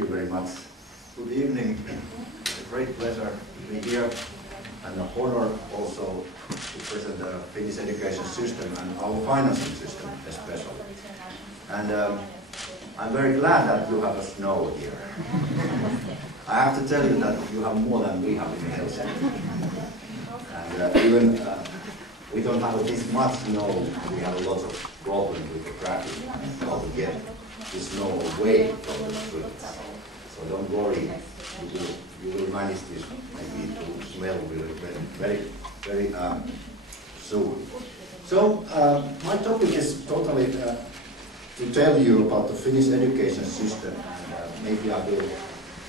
you very much. Good evening. It's a great pleasure to be here and an honor also to present the Finnish education system and our financing system especially. And I'm very glad that you have a snow here. I have to tell you that you have more than we have in Helsinki. And even we don't have this much snow, we have a lot of problems with the traffic, how to get the snow away from the streets. So don't worry, you will manage this maybe to smell very soon. So my topic is totally to tell you about the Finnish education system, and maybe I will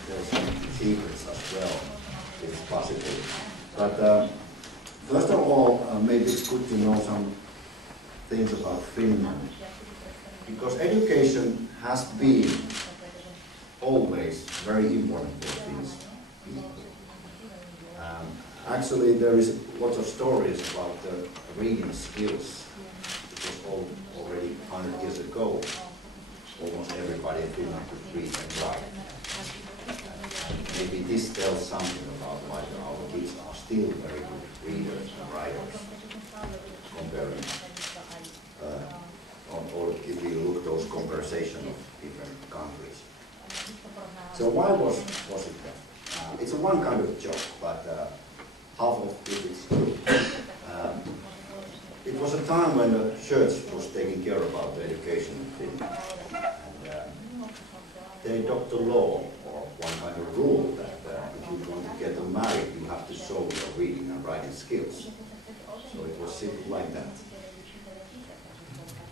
tell some secrets as well, if it's possible. But first of all, maybe it's good to know some things about Finland, because education has been always very important for Finnish people. Actually, there is lots of stories about the reading skills, because already 100 years ago, almost everybody in Finland could read and write. Maybe this tells something about why our kids are still very good readers and writers, comparing, or if we look those conversations of different countries. So why was it that? It's one kind of joke, but half of it is true. It was a time when the church was taking care about the education in Finland. And they adopted a law, or one kind of rule, that if you want to get married, you have to show your reading and writing skills. So it was simple like that.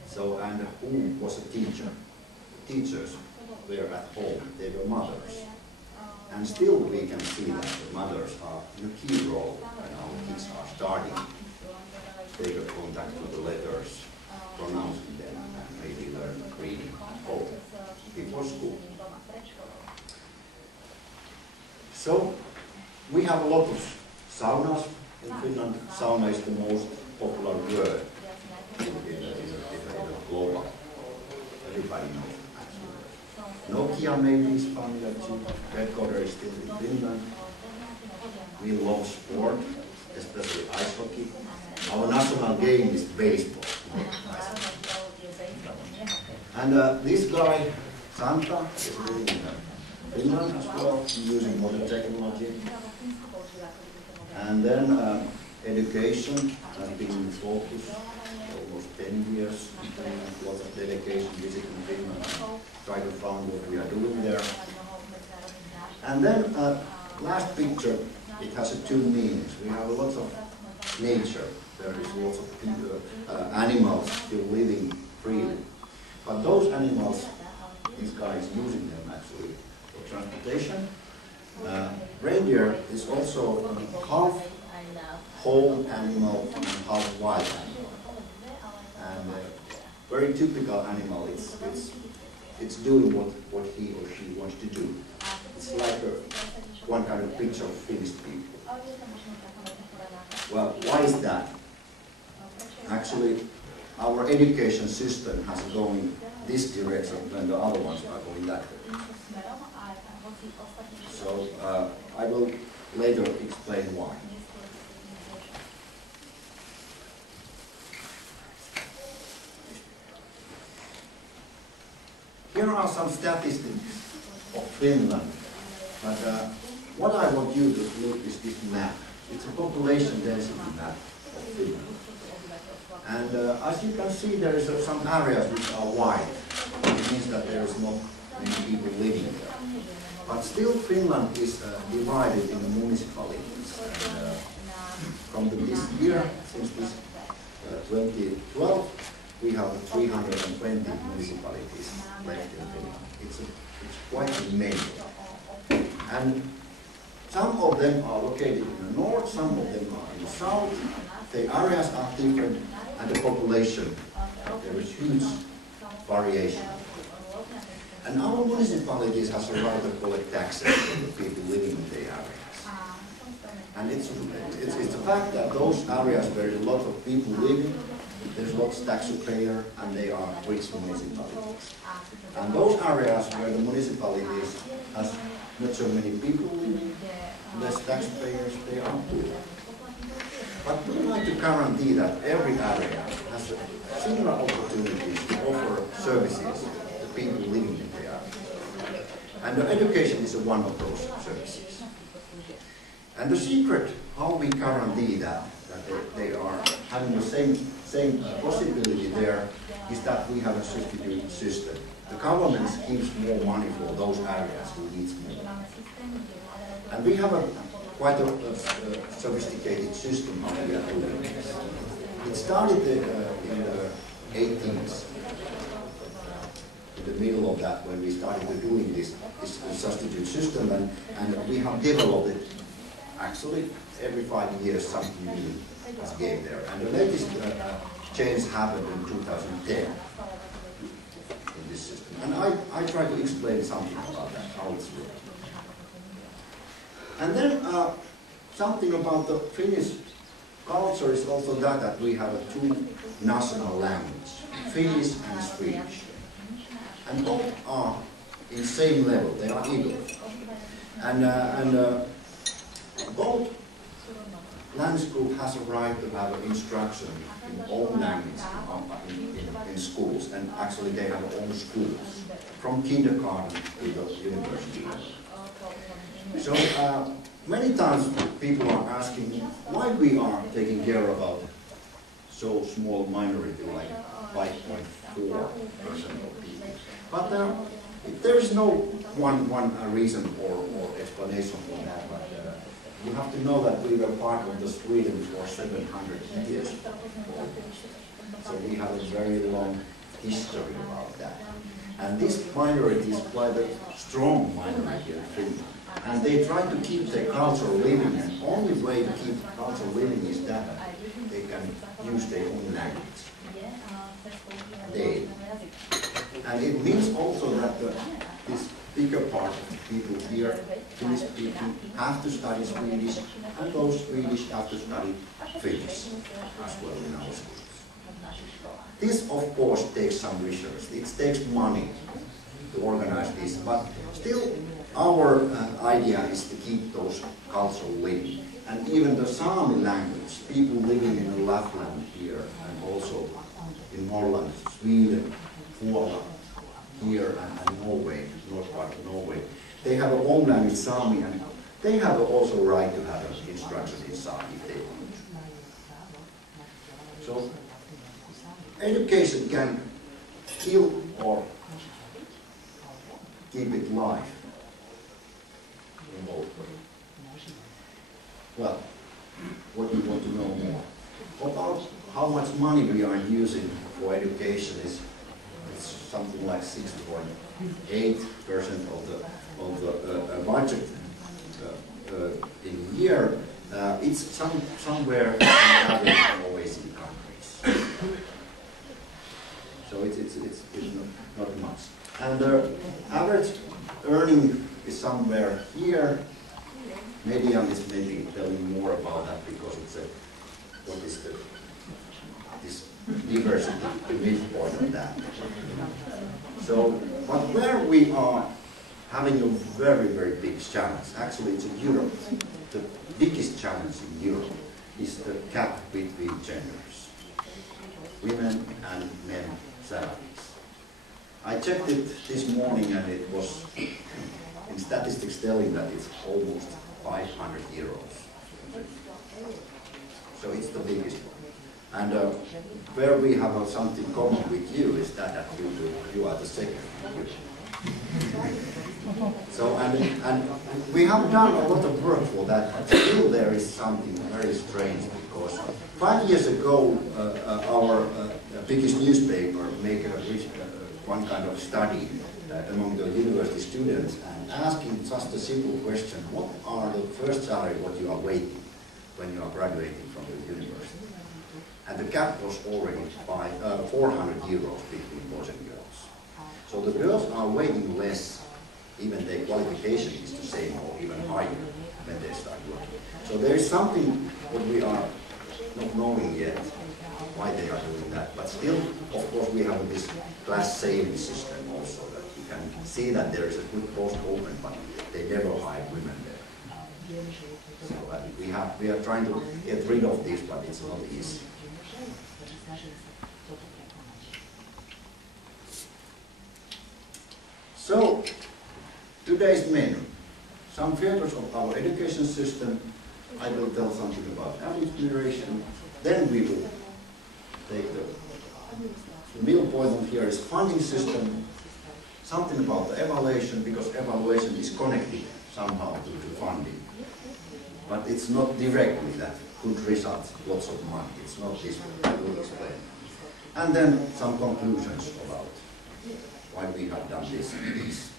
So, and who was a teacher? The teachers were at home, they were mothers. And still we can see that the mothers are in a key role when our kids are starting. They get contact with the letters, pronouncing them, and maybe learn reading at home before school. So we have a lot of saunas in Finland. Sauna is the most popular word in the global. Everybody knows it, actually. Nokia maybe is familiar too. Recorder is still in Finland. We love sport, especially ice hockey. Our national game is baseball. And this guy, Santa, is living in Finland as well, using modern technology. And then education has been in focus almost 10 years. Lots of delegation visiting Finland, try to find what we are doing there. And then last picture, it has two meanings. We have lots of nature. There is lots of people, animals still living freely. But those animals, this guy is using them actually for transportation. Reindeer is also half whole animal and half wild animal. And very typical animal, it's doing what he or she wants to do. It's like one kind of picture of Finnish people. Well, why is that? Actually, our education system has gone this direction when the other ones are going that direction. So I will later explain why. Here are some statistics of Finland, but what I want you to look is this map. It's a population density map of Finland. And as you can see, there is some areas which are white. It means that there is not many people living there. But still Finland is divided in municipalities. And, from this year, since this 2012, we have 320 municipalities left in Finland. It's quite many. And some of them are located in the north, some of them are in the south. The areas are different, and the population, there is huge variation. And our municipalities has a right to collect taxes from the people living in the areas. And it's a fact that those areas where there is a lot of people living, there's lots of taxpayer, and they are rich municipalities. And those areas where the municipalities has not so many people, less taxpayers, they are poor. But we like to guarantee that every area has similar opportunities to offer services to people living in the area. And education is one of those services. And the secret how we guarantee that they are having the same possibility there is that we have a substitute system. The government gives more money for those areas who needs more. And we have quite a sophisticated system how we are doing this. It started in the 18th, in the middle of that, when we started doing this substitute system, and we have developed it. Actually, every 5 years something new was gained there. And the latest change happened in 2010 in this system. And I try to explain something about that, how it's working. And then something about the Finnish culture is also that we have two national languages, Finnish and Swedish. And both are in same level, they are equal. And both language group has a right to have instruction in own language in schools, and actually they have own schools, from kindergarten to the university. So many times people are asking why we are taking care about so small minority like 5.4% of people. But there is no one reason or explanation for that. But you have to know that we were part of the Sweden for 700 years. So we have a very long history about that. And this minority is quite a strong minority in Finland. And they try to keep their culture living, and the only way to keep culture living is that they can use their own language. And it means also that this bigger part of the people here, Finnish people, have to study Swedish, and those Swedish have to study Finnish as well in our schools. This, of course, takes some research. It takes money to organize this, but still our idea is to keep those culture living. And even the Sami language, people living in Lapland here, and also in Norland, Sweden, Puola, here and Norway, north part of Norway, they have their own language, Sami, and they have also right to have an instruction in Sami if they want. So education can kill or keep it alive in both ways. Well, what do you want to know more? About how much money we are using for education is something like 6.8% of the budget in a year. It's somewhere in other OECD countries. So it's not much. And the average earning is somewhere here. Median is maybe telling more about that because it's what is this diversity, the midpoint of that. So, but where we are having a very, very big challenge, actually it's in Europe, the biggest challenge in Europe is the gap between genders, women and men salaries. I checked it this morning and it was in statistics telling that it's almost 500 euros. So it's the biggest one. And where we have something common with you is that you are the second. So and we have done a lot of work for that, but still there is something very strange because 5 years ago our biggest newspaper made one kind of study among the university students and asking just a simple question: what are the first salary what you are waiting when you are graduating from the university? And the gap was already 400 euros between boys and girls. So the girls are waiting less, even their qualification is the same or even higher when they start working. So there is something what we are not knowing yet why they are doing that. But still, of course, we have this class saving system also that you can see that there is a good post open, but they never hire women there. So we are trying to get rid of this, but it's not easy. So, today's menu. Some features of our education system. I will tell something about administration. Then we will take the middle point on here is funding system. Something about the evaluation, because evaluation is connected somehow to funding. But it's not directly that good results, lots of money. It's not this way. I will explain. And then some conclusions about why we have done this and this.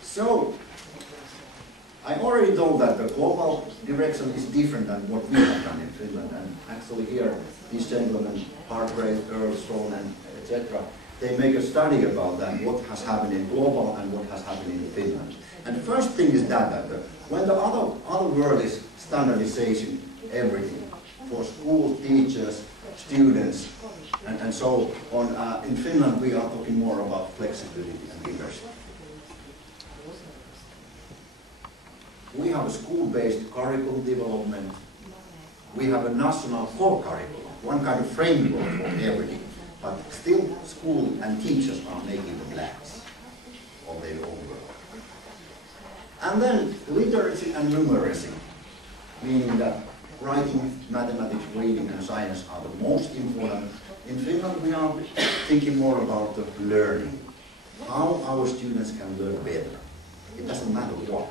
So, I already told that the global direction is different than what we have done in Finland. And actually here, these gentlemen, Hargrave, Earl, Stone, and etc., they make a study about that, what has happened in global and what has happened in Finland. And the first thing is that when the other world is standardization, everything, for schools, teachers, students, and so on, in Finland we are talking more about flexibility and diversity. We have a school-based curriculum development. We have a national core curriculum, one kind of framework for everything. But still, school and teachers are making the plans of their own work. And then literacy and numeracy, meaning that writing, mathematics, reading, and science are the most important. In Finland, we are thinking more about the learning, how our students can learn better. It doesn't matter what,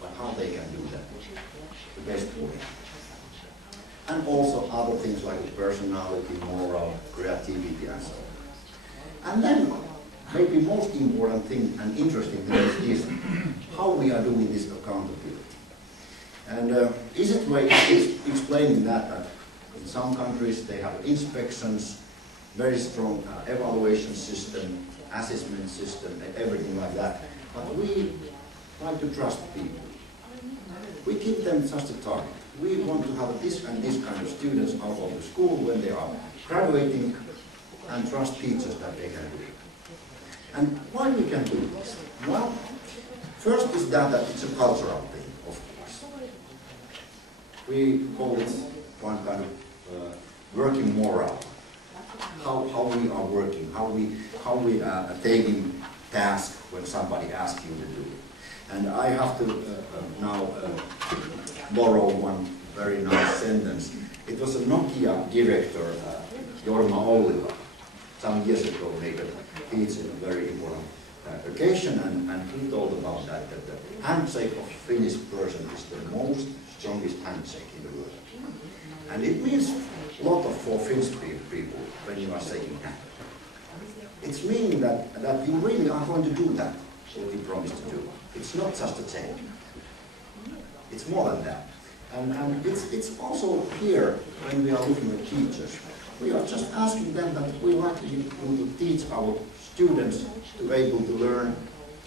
but how they can do that the best way. And also other things like personality, moral, creativity, and so on. And then, maybe most important thing and interesting thing is how we are doing this accountability. And easiest way is explaining that in some countries they have inspections, very strong evaluation system, assessment system, and everything like that. But we like to trust people. We give them just a target. We want to have this and this kind of students out of the school when they are graduating, and trust teachers that they can do it. And why we can do this? Well, first is that it's a cultural thing, of course. We call it one kind of working moral. How we are working, how we are taking tasks when somebody asks you to do it. And I have to now borrow one very nice sentence. It was a Nokia director, Jorma Olliva, some years ago made a speech in a very important occasion, and he told about that the handshake of a Finnish person is the most strongest handshake in the world. And it means a lot for Finnish people when you are shaking hands. It's meaning that you really are going to do that, what you promised to do. It's not just a change. It's more than that. And it's also here, when we are looking at teachers, we are just asking them that we like to teach our students to be able to learn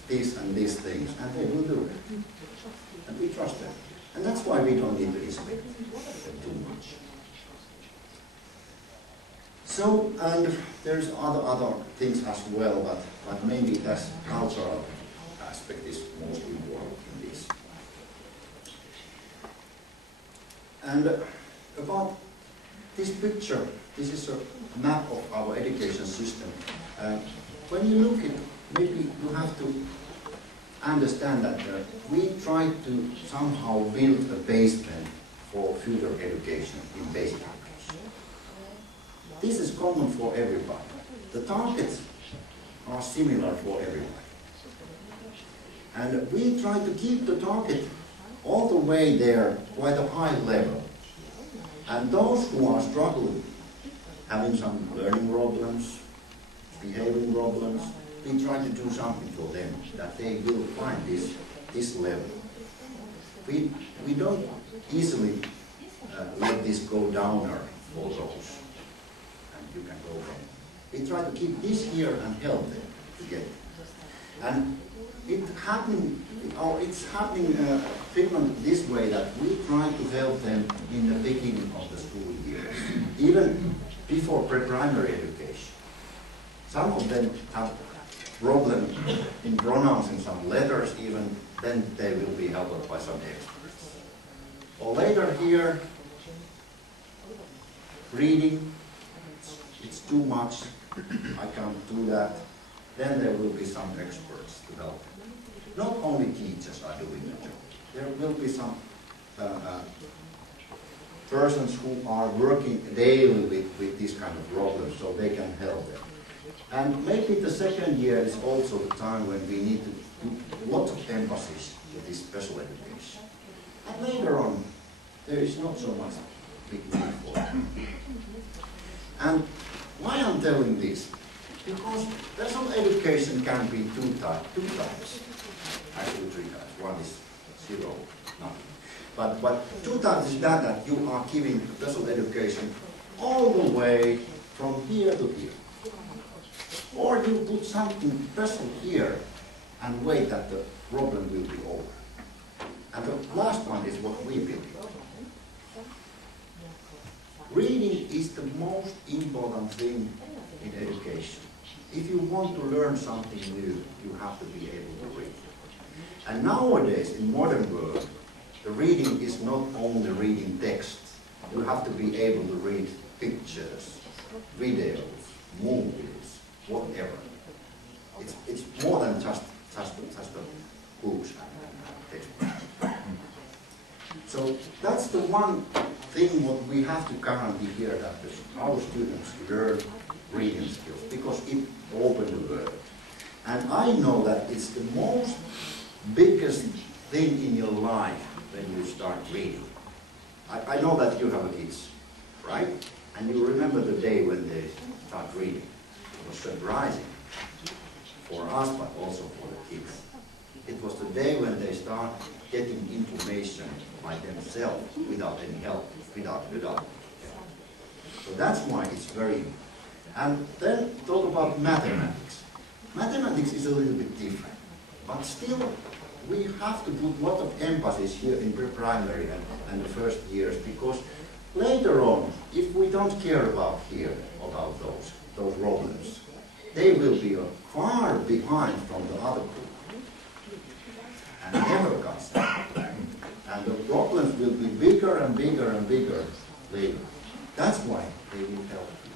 these and these things, and they will do it. And we trust them. And that's why we don't need to inspect them too much. So, and there's other things as well, but maybe that cultural aspect is most important in this. And about this picture, this is a map of our education system. When you look at it, maybe you have to understand that we try to somehow build a basement for future education in basic education. This is common for everybody. The targets are similar for everybody. And we try to keep the target all the way there, quite a high level. And those who are struggling, having some learning problems, behaving problems, we try to do something for them, that they will find this level. We don't easily let this go downer for those, and you can go from. We try to keep this here and help them to get it. And it's happening in Finland this way, that we try to help them in the beginning of the school years, even before pre-primary education. Some of them have problem in pronouncing some letters even, then they will be helped by some experts. Or later here, reading, it's too much, I can't do that. Then there will be some experts to help. Not only teachers are doing the job. There will be some persons who are working daily with this kind of problems, so they can help them. And maybe the second year is also the time when we need to do lots of emphasis with this special education. And later on, there is not so much big need for it. And why I'm telling this? Because special education can be two types. Actually 3 types. One is 0, nothing. But 2 types is that you are giving special education all the way from here to here. Or you put something special here and wait that the problem will be over. And the last one is what we believe. Reading is the most important thing in education. If you want to learn something new, you have to be able to read. And nowadays, in modern world, the reading is not only reading text. You have to be able to read pictures, videos, movies, whatever. It's more than just the books and textbooks. So that's the one thing what we have to guarantee here, that our students learn reading skills, because it opens the world. And I know that it's the most biggest thing in your life when you start reading. I know that you have kids, right? And you remember the day when they start reading. It was surprising for us, but also for the kids. It was the day when they start getting information by themselves without any help, without. So that's why it's very important. And then talk about mathematics. Mathematics is a little bit different, but still we have to put a lot of emphasis here in primary and the first years, because later on, if we don't care about those problems, they will be far behind from the other group and never catch them. And the problems will be bigger and bigger and bigger later. That's why they will help you.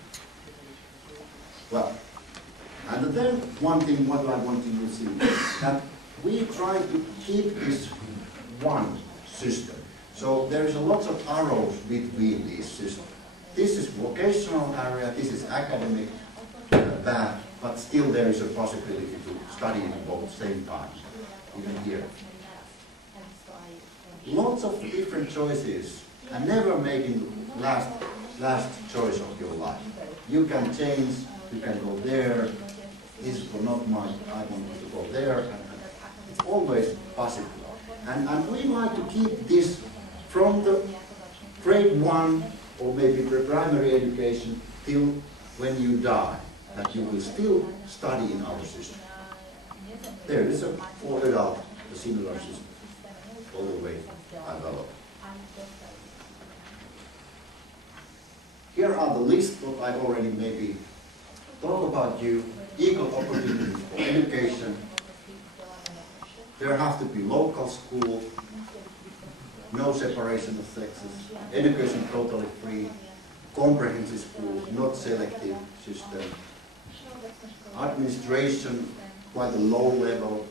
Well, and then one thing what I want you to see, that we try to keep this one system. So there is a lot of arrows between these systems. This is vocational area, this is academic path, but still there is a possibility to study in both at the same time, even here. Lots of different choices, and never making last choice of your life. You can change, you can go there, this is not mine, I want to go there, and it's always possible. And we like to keep this from the grade 1 or maybe primary education till when you die, that you will still study in our system. There is a for adult, a similar system, all the way developed. Here are the lists what I already maybe talked about you. Equal opportunities for education. There have to be local school, no separation of sexes, education totally free, comprehensive schools, not selective system, administration quite a low level,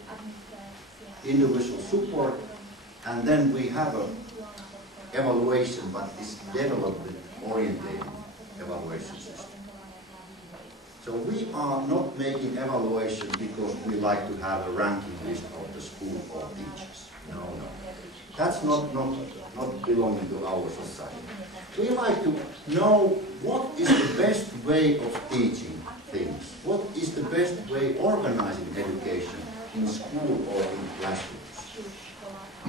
individual support, and then we have a evaluation, but it's development oriented evaluation system. So we are not making evaluation because we like to have a ranking list of the school or teachers. No. That's not belonging to our society. We like to know what is the best way of teaching things, what is the best way organizing education in school or in classrooms.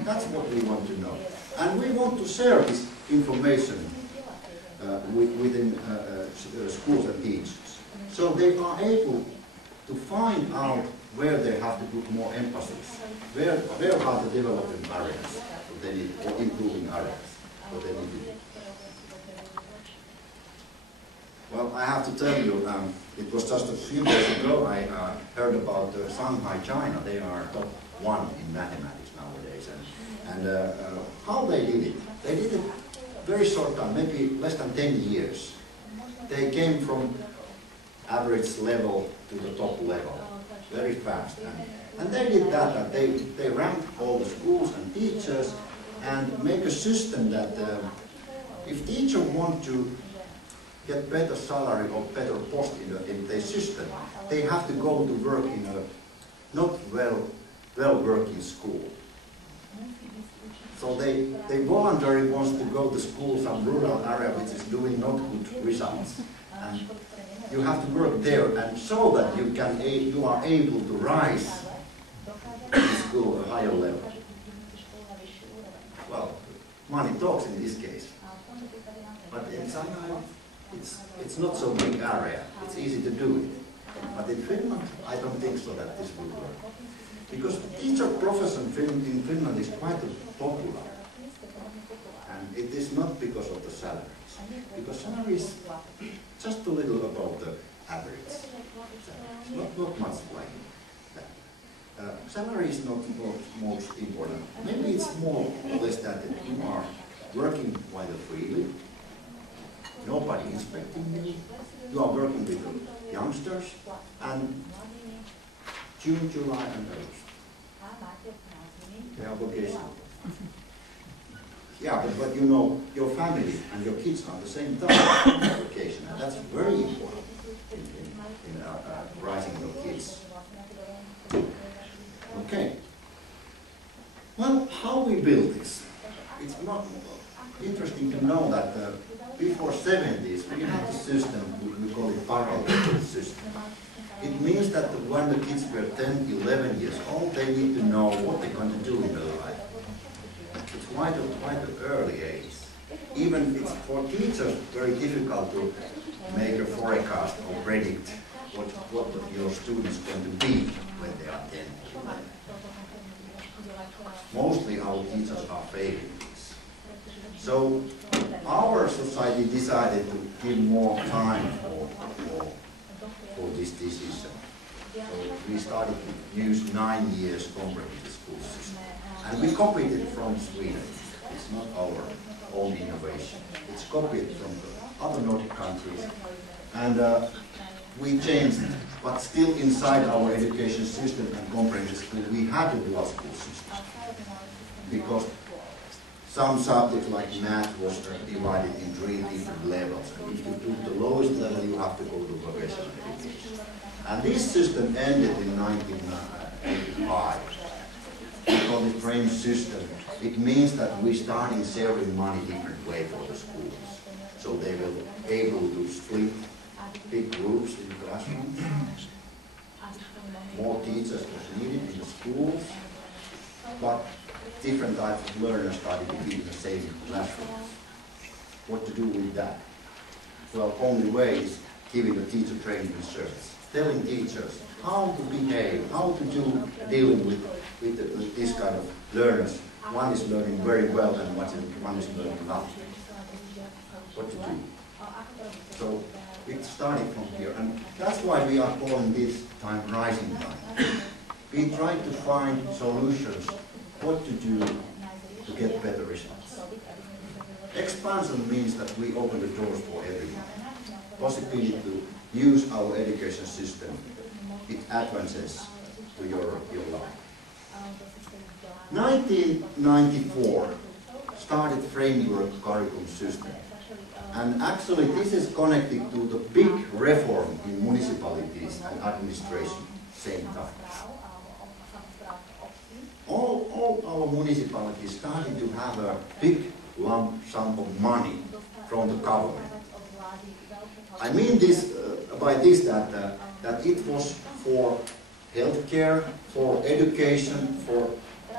That's what we want to know. And we want to share this information within schools and teachers. So they are able to find out where they have to put more emphasis, where are the developing areas that they need, or improving areas that they need to do. Well, I have to tell you, it was just a few days ago I heard about Shanghai, China. They are top 1 in mathematics nowadays. And how they did it? They did it very short time, maybe less than 10 years. They came from average level to the top level very fast. And they did that they ranked all the schools and teachers and make a system that if teachers want to get better salary or better post in their system, they have to go to work in a not well working school. So they voluntarily wants to go to school, some rural area which is doing not good results. And you have to work there and so that you are able to rise in school a higher level. Well, money talks in this case. But in Shanghai, it's not so big area. It's easy to do it. But in Finland, I don't think so that this will work. Because teacher profession in Finland is quite popular. And it is not because of the salaries. Because salary is just a little above the average. Not much like that. Salary is not most important. Maybe it's more or less that you are working quite freely. Nobody inspecting you. You are working with the youngsters. And June, July, and August. They are vocational. Yeah, but you know, your family and your kids are at the same time on vacation, and that's very important in raising your kids. Okay. Well, how we build this? It's not interesting to know that before 70s we had a system, we call it parallel system. It means that when the kids were 10, 11 years old, they need to know what they're going to do in their life. It's quite an early age. Even it's for teachers very difficult to make a forecast or predict what your students are going to be when they are 10 or 11. Mostly our teachers are failing this. So our society decided to give more time for this decision. So we started to use 9 years comprehensive school system. And we copied it from Sweden. It's not our own innovation. It's copied from the other Nordic countries. And we changed it. But still inside our education system and comprehensive school, we had a dual school system. Because some subjects like math was divided in 3 different levels. And if you took the lowest level, you have to go to vocational education. And this system ended in 1985. We call it frame system. It means that we starting sharing money different way for the schools. So they will be able to split big groups in classrooms. More teachers was needed in the schools, but different types of learners started to be in the same classrooms. What to do with that? Well, only way is giving the teacher training and service. Telling teachers how to behave, how to do dealing with this kind of learners. One is learning very well and one is learning nothing. What to do? So it started from here, and that's why we are calling this time rising time. We try to find solutions, what to do to get better results. Expansion means that we open the doors for everyone. Possibility to use our education system. It advances to your life. 1994 started framework curriculum system. And actually this is connected to the big reform in municipalities and administration same time. All our municipalities started to have a big lump sum of money from the government. I mean this by this that it was for healthcare, for education, for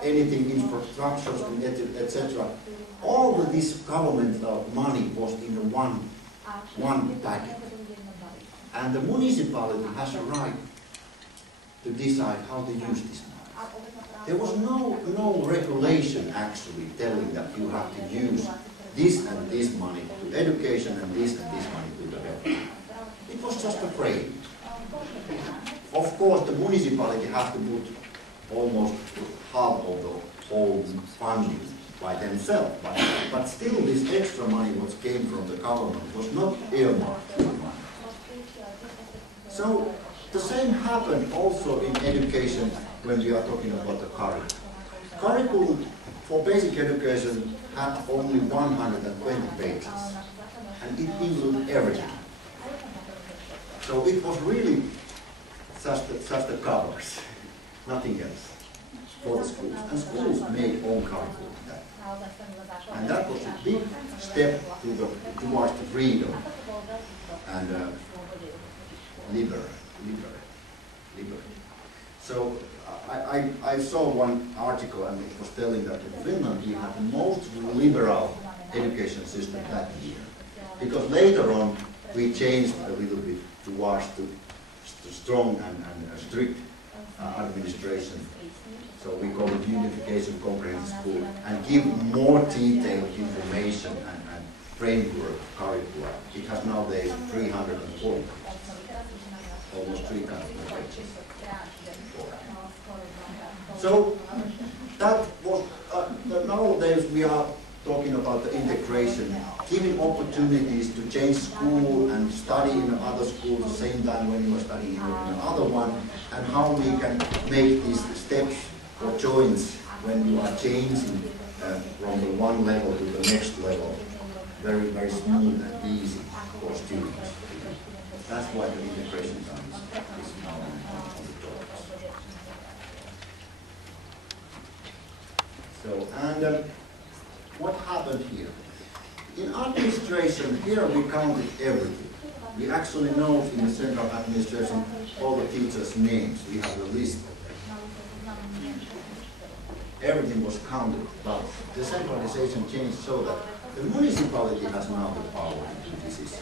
anything, infrastructures, etc. All of this governmental money was in one packet. And the municipality has a right to decide how to use this money. There was no regulation actually telling that you have to use this and this money to education and this money to the health. It was just a frame. Of course, the municipality had to put almost half of the whole funding by themselves, but still this extra money what came from the government was not earmarked money. So the same happened also in education when we are talking about the curriculum. Curriculum for basic education had only 120 pages, and it included everything. So it was really just the covers, nothing else for the schools. And schools made own curriculum. And that was a big step towards the freedom and liberty. So I saw one article, and it was telling that in Finland we had the most liberal education system that year. Because later on we changed a little bit towards the strong and strict administration. So we call it unification comprehensive school, and give more detailed information and framework curricula. It has nowadays 340, almost 3,000 pages. So that was, nowadays we are talking about the integration, giving opportunities to change school and study in another school at the same time when you are studying in another one, and how we can make these steps or joints when you are changing from the one level to the next level very, very smooth and easy for students. That's why the integration time is now on the talks. So, and what happened here? In administration, here we counted everything. We actually know in the central administration all the teachers' names. We have the list. Everything was counted, but decentralization changed so that the municipality has now the power to do this.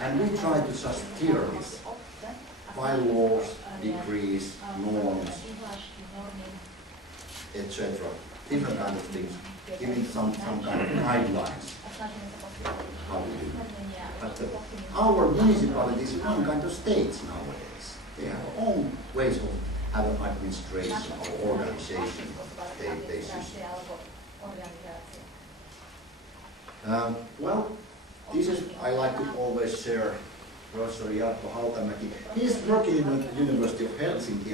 And we try to just steer this by laws, decrees, norms, etc. Different kind of things, giving some kind of guidelines how we do it. But our municipality is one kind of states nowadays. They have their own ways of having administration or organization. They well, this is, I like to always share Professor Jarkko Hautamäki. He's working in the University of Helsinki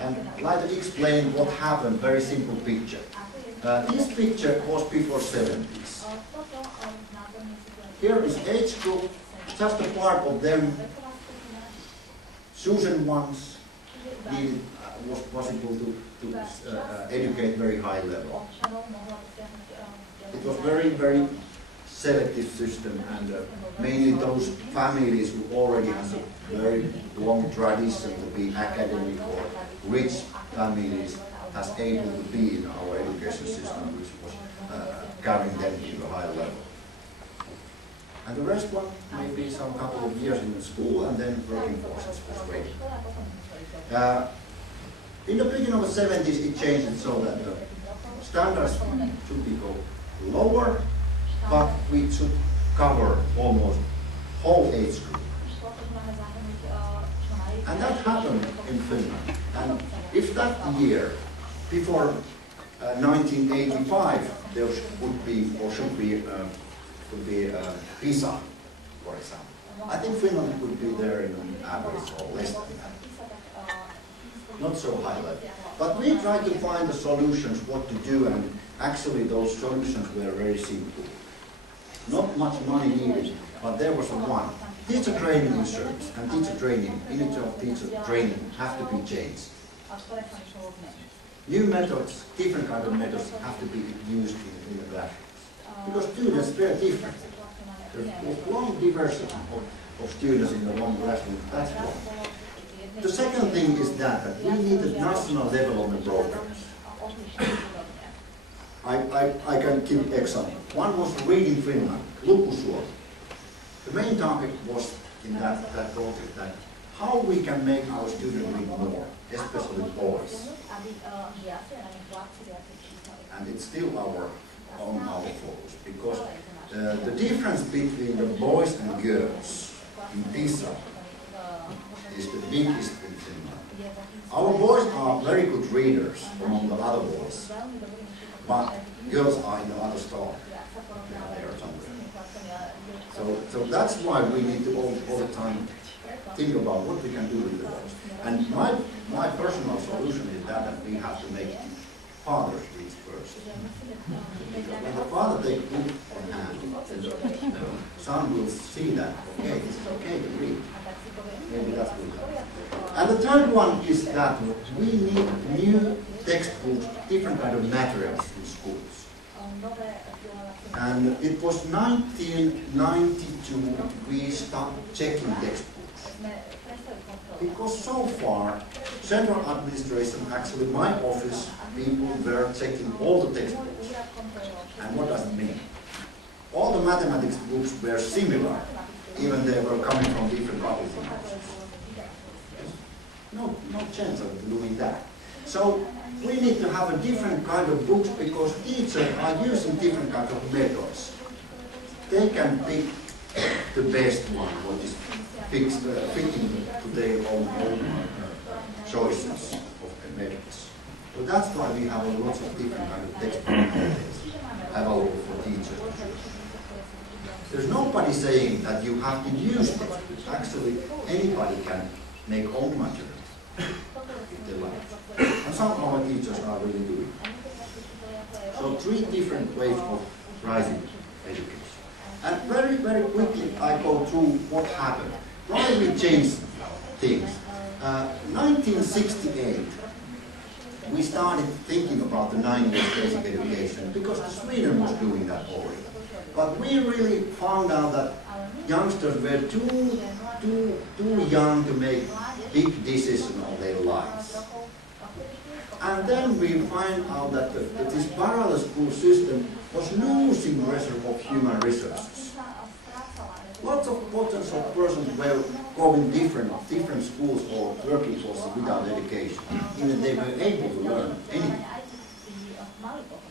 and like to explain what happened, very simple picture. This picture was before 70s. Here is age group, just a part of them, chosen ones, was possible to educate very high level. It was very, very selective system, and mainly those families who already has a very long tradition to be academic or rich families has able to be in our education system, which was carrying them to a high level. And the rest one maybe some couple of years in school and then working forces was waiting. In the beginning of the 70s, it changed so that the standards should be go lower, but we should cover almost whole age group. And that happened in Finland. And if that year, before 1985, there would be or should be PISA, for example, I think Finland would be there in an average or less than that. Not so high level. But we tried to find the solutions, what to do, and actually those solutions were very simple. Not much money needed, but there was one. Teacher training in service and teacher training, image of teacher training have to be changed. New methods, different kind of methods have to be used in the classrooms. Because students, they're different. There's long diversity of students in the one classroom, that's wrong. The second thing is that we needed national development programs. I can give example. One was Reading Finland, Lukusuomi. The main target was in that project that how we can make our students read more, especially boys. And it's still our focus, because the difference between the boys and girls in PISA is the biggest in Finland. Our boys are very good readers among the other boys, but girls are in the other stall. There somewhere. So that's why we need to all the time think about what we can do with the boys. And my personal solution is that we have to make fathers read first. Because when the father takes book on hand, the son will see that, okay, it's okay to read. Maybe that's good. And the third one is that we need new textbooks, different kind of materials in schools. And it was 1992 we started checking textbooks. Because so far, central administration, actually my office, people were checking all the textbooks. And what does it mean? All the mathematics books were similar, even they were coming from different publishing houses. No chance of doing that. So we need to have a different kind of books because teachers are using different kinds of methods. They can pick the best one, what is fitting to their own choices of methods. So that's why we have lots of different kinds of textbooks available for teachers. There's nobody saying that you have to use textbooks. Actually, anybody can make own material if they like. And some of our teachers are really doing it. So 3 different ways of rising education. And very, very quickly I go through what happened. Why we changed things. 1968, we started thinking about the 9 years basic education because Sweden was doing that already. But we really found out that youngsters were too young to make big decisions of their lives. And then we find out that this parallel school system was losing reserve of human resources. Lots of potential persons were going different schools or working forces without education, even they were able to learn anything.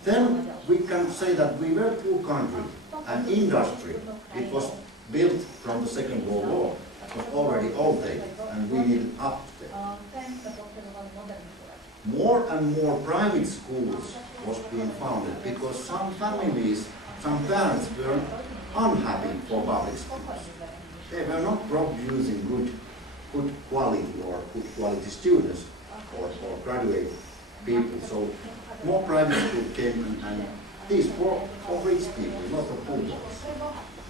Then we can say that we were a poor country, and industry, it was built from the Second World War. It was already outdated, and we needed update. More and more private schools was being founded because some families, some parents were unhappy for public schools. They were not producing good quality or good quality students or graduate people. So more private schools came and these were for rich people, not for poor boys.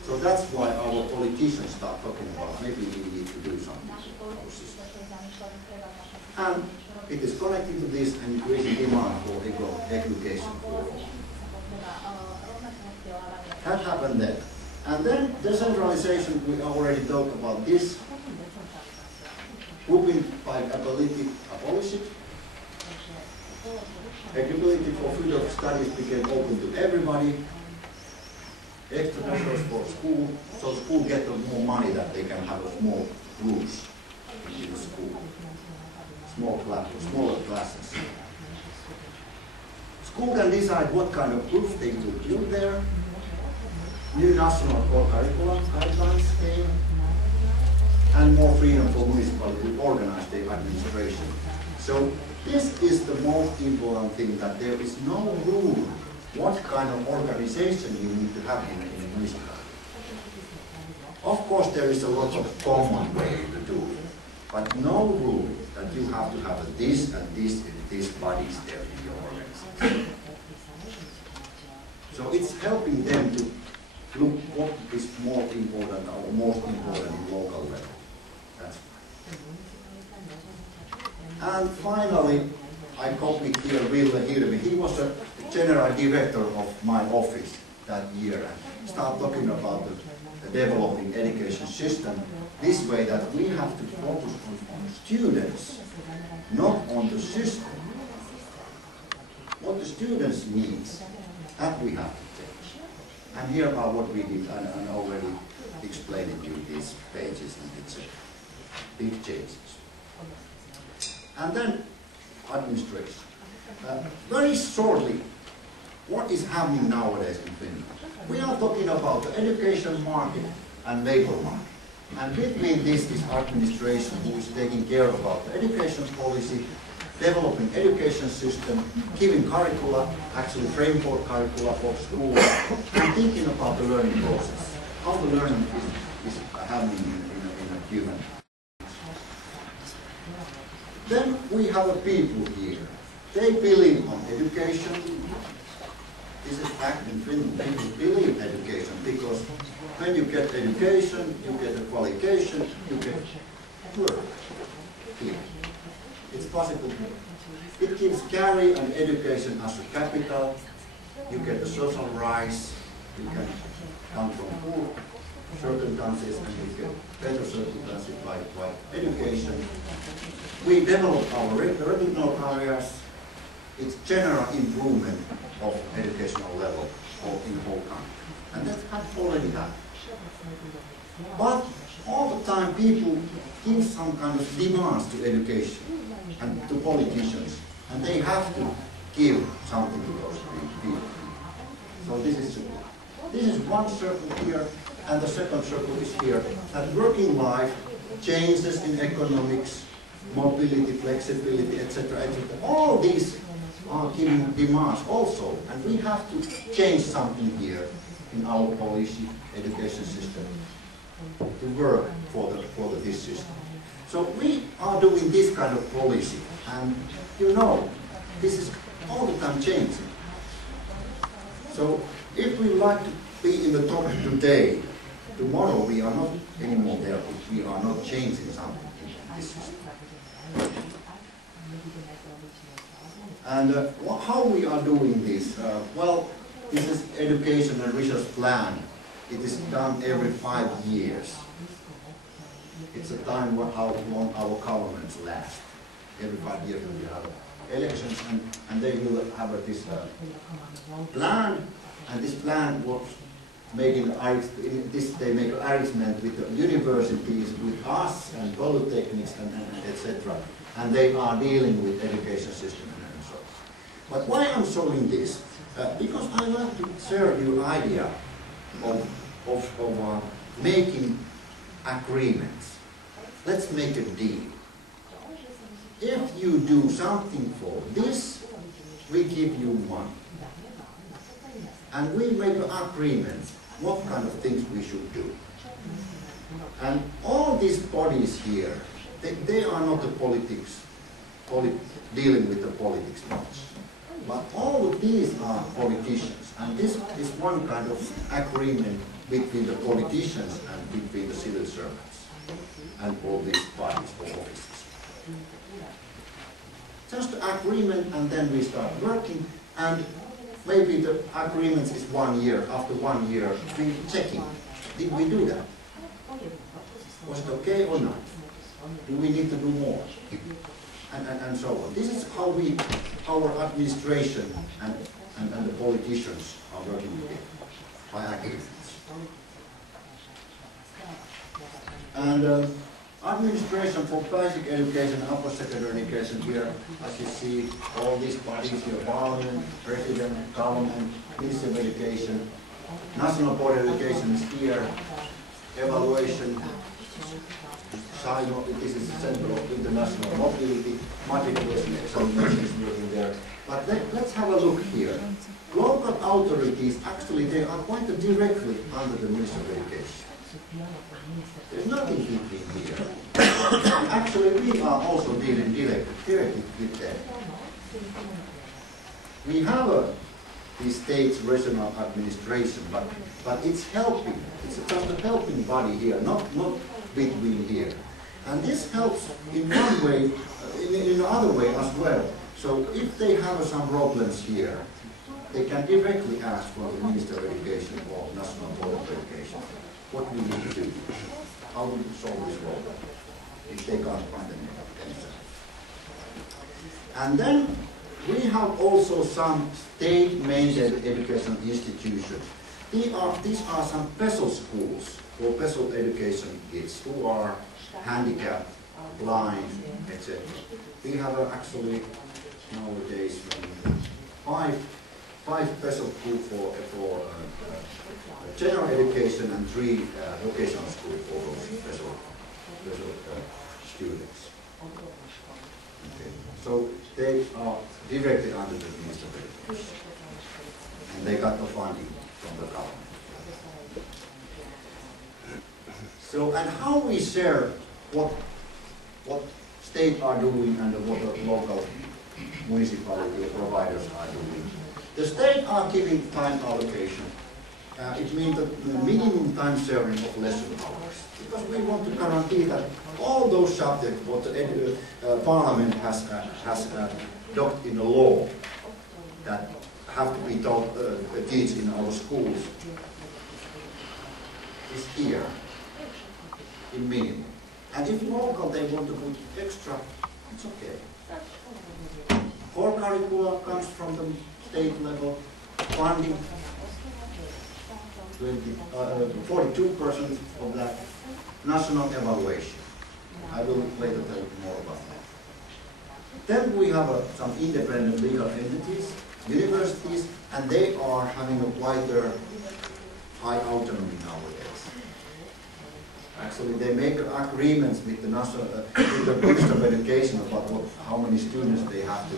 So that's why our politicians start talking about maybe we need to do something about our system. And it is connected to this and increasing demand for education for all. That happened then. And then decentralization, we already talked about this. Grouping by ability abolished. Equality for freedom of studies became open to everybody. Extra measures for school, so school get more money that they can have a small rooms in the school. Smaller classes. School can decide what kind of groups they will build there. New national core curriculum guidelines came, and more freedom for municipalities to organize their administration. So this is the most important thing, that there is no rule what kind of organization you need to have in a municipality. Of course, there is a lot of common way to do it, but no rule that you have to have this and these bodies there in your organization. So it's helping them to look what is more important or most important in local level. That's fine. And finally, I copied here Ville Hirvi. He was a general director of my office that year and started talking about the developing education system this way, that we have to focus on students, not on the system. What the students need, that we have to change. And here are what we did, and I already explained it in these pages, and it's big changes. And then administration. Very shortly, what is happening nowadays in Finland? We are talking about the education market and labor market. And between this is administration, who is taking care about the education policy, developing education system, giving curricula, actually framework curricula for schools, and thinking about the learning process, how the learning is happening in a human. Then we have a people here. They believe on education. This is fact in Finland. People believe education because when you get education, you get a qualification, you get work here. It's possible. It gives carry and education as a capital. You get a social rise. You can come from poor circumstances and you get better circumstances like education. We develop our regional areas. It's general improvement of educational level in the whole country. And that has already happened. But all the time people give some kind of demands to education and to politicians. And they have to give something to those people. So this is one circle here, and the second circle is here. That working life, changes in economics, mobility, flexibility, etc., etc. All these are giving demands also, and we have to change something here in our policy, education system, to work for this system. So we are doing this kind of policy, and you know, this is all the time changing. So if we like to be in the top today, tomorrow we are not anymore there if we are not changing something in this system. And how we are doing this? Well, this is education and research plan. It is done every 5 years. It's a time how long our governments last. Every 5 years we have elections, and they will have this plan, and this plan was making they make an arrangement with the universities, with us, and polytechnics, and etc. And they are dealing with education system and so on. But why I'm showing this? Because I like to share you an idea of making agreements. Let's make a deal. If you do something for this, we give you money. And we make an agreement what kind of things we should do. And all these bodies here, they are not the politics, dealing with the politics much. But all of these are politicians. And this is one kind of agreement between the politicians and between the civil servants and all these bodies or offices. Just the agreement, and then we start working, and maybe the agreement is 1 year. After 1 year, we checking. Did we do that? Was it okay or not? Do we need to do more? And so on. This is how our administration and the politicians are working together, by agreements. And administration for basic education, upper secondary education here, as you see, all these bodies here, Parliament, President, Government, Ministry of Education, National Board of Education is here, evaluation, this is the Center of International Mobility, matriculation examination is working there. But let's have a look here. Local authorities, actually, they are quite directly under the Ministry of Education. There's nothing between here. Actually, we are also dealing directly with them. We have the state's regional administration, but it's helping. It's just a helping body here, not between here. And this helps in one way, in another way as well. So if they have some problems here, they can directly ask for the Minister of Education or National Board of Education. What we need to do? How do we solve this problem if they can't find them themselves? And then we have also some state-mandated educational institutions. These are some special schools for special education kids who are handicapped, blind, etc. We have actually nowadays five special schools for general education and 3 vocational schools for those special students. Okay. So they are directly under the Ministry of Education, and they got the funding from the government. So, and how we share what state are doing and what the local municipality providers are doing. The state are giving time allocation. It means that the minimum time sharing of lesson hours. Because we want to guarantee that all those subjects what the Parliament has adopted in the law that have to be taught, teach in our schools is here in minimum. And if local they want to put extra, it's okay. Core curricula comes from the state level, funding 42% of that. National evaluation. I will later tell you more about that. Then we have some independent legal entities, universities, and they are having a wider high autonomy nowadays. Actually, they make agreements with the Ministry of Education about how many students they have to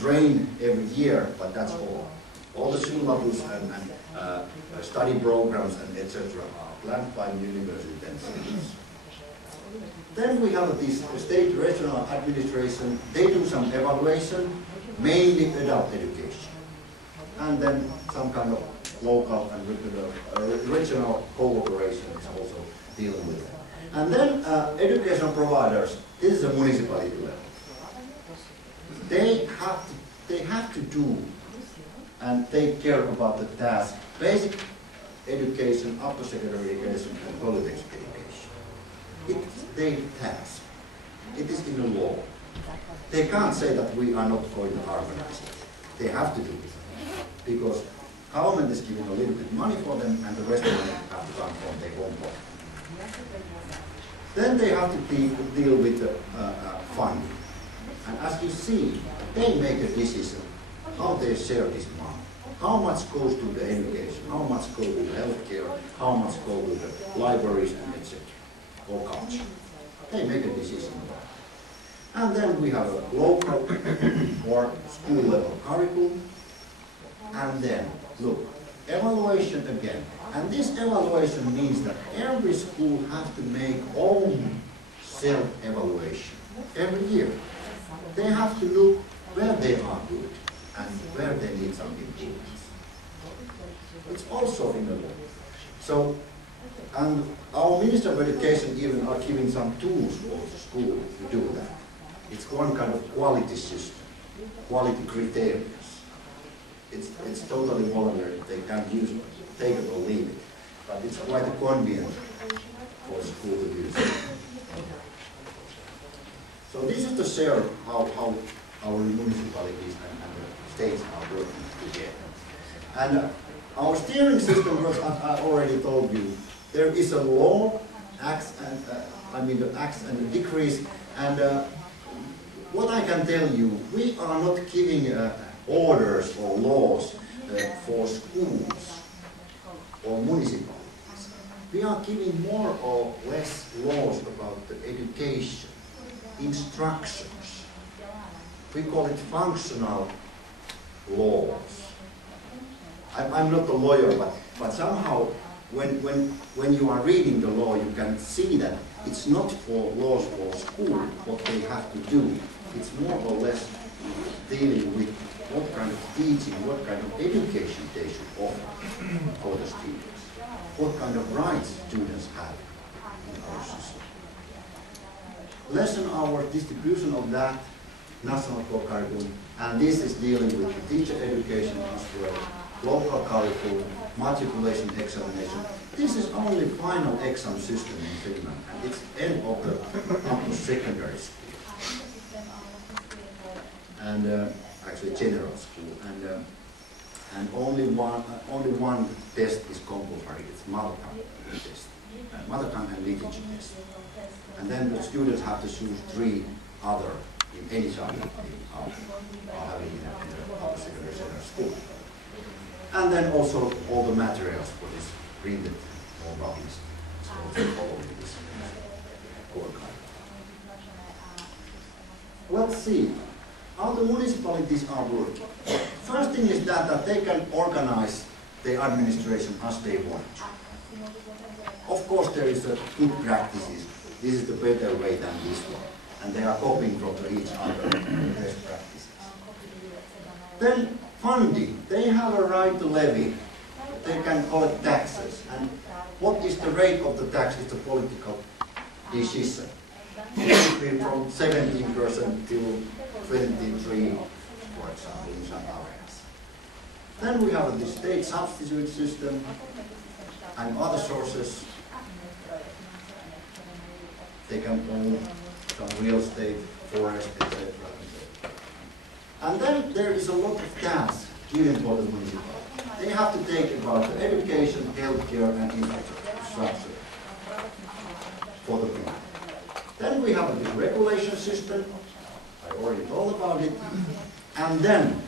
train every year, but that's all. All the syllabus and study programs and etc. are planned by the university themselves. Then we have this state regional administration. They do some evaluation, mainly adult education, and then some kind of local and regional cooperation is also dealing with it. And then education providers. This is a municipality level. They have to do and take care about the task, basic education, upper secondary education, and college education. It's their task. It is in the law. They can't say that we are not going to organize it. They have to do it. Because government is giving a little bit money for them, and the rest of them have to come from their own pocket. Then they have to deal with the funding. And as you see, they make a decision how they share this money. How much goes to the education, how much goes to the healthcare, how much goes to the libraries and etc. or culture. They make a decision about it. And then we have a local or school level curriculum. And then, look, evaluation again. And this evaluation means that every school has to make own self-evaluation every year. They have to look where they are good and where they need some improvements. It's also in the law. So, and our Minister of Education even are giving some tools for the school to do that. It's one kind of quality system, quality criteria. It's totally voluntary. They can't use it, take it or leave it. But it's quite convenient for the school to use it. So this is the share of how our municipalities and the states are working together. And our steering system, was, I already told you, there is a law, acts and the acts and the decrees. And what I can tell you, we are not giving orders or laws for schools or municipalities. We are giving more or less laws about the education, instructions. We call it functional laws. I'm not a lawyer, but somehow when you are reading the law, you can see that it's not for laws for school, what they have to do. It's more or less dealing with what kind of teaching, what kind of education they should offer for the students. What kind of rights students have in our system. Lesson hour distribution of that, national core curriculum, and this is dealing with the teacher education as well, local curriculum, matriculation examination. This is only final exam system in Finland, and it's end of the upper secondary school. And actually general school, and only one test is compulsory. It's mother tongue test, mother tongue and literature test, and then the students have to choose 3 other in any subject they are having in the upper secondary school. And then also all the materials what is printed or published. So also following this scorecard. Let's see how the municipalities are working. First thing is that they can organize the administration as they want. Of course, there is a good practices. This is the better way than this one. And they are copying from each other best practices. Then funding. They have a right to levy. They can collect taxes. And what is the rate of the tax is the political decision. It should be from 17% to 23%, for example, in some areas. Then we have the state substitute system and other sources. They can own some real estate, forest, etc. And then there is a lot of tasks given for the municipality. They have to take about the education, healthcare, and infrastructure for the people. Then we have the regulation system. I already told about it. And then,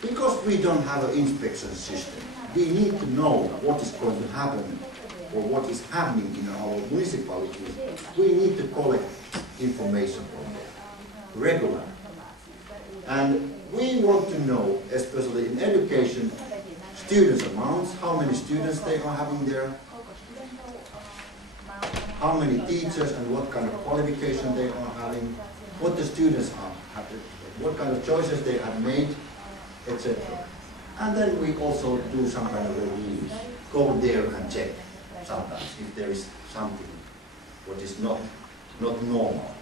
because we don't have an inspection system, we need to know what is going to happen or what is happening in our municipalities. We need to collect information from them regularly. And we want to know, especially in education, students' amounts, how many students they are having there, how many teachers and what kind of qualification they are having, what the students are having, what kind of choices they have made, etc. And then we also do some kind of reviews, go there and check sometimes if there is something what is not normal.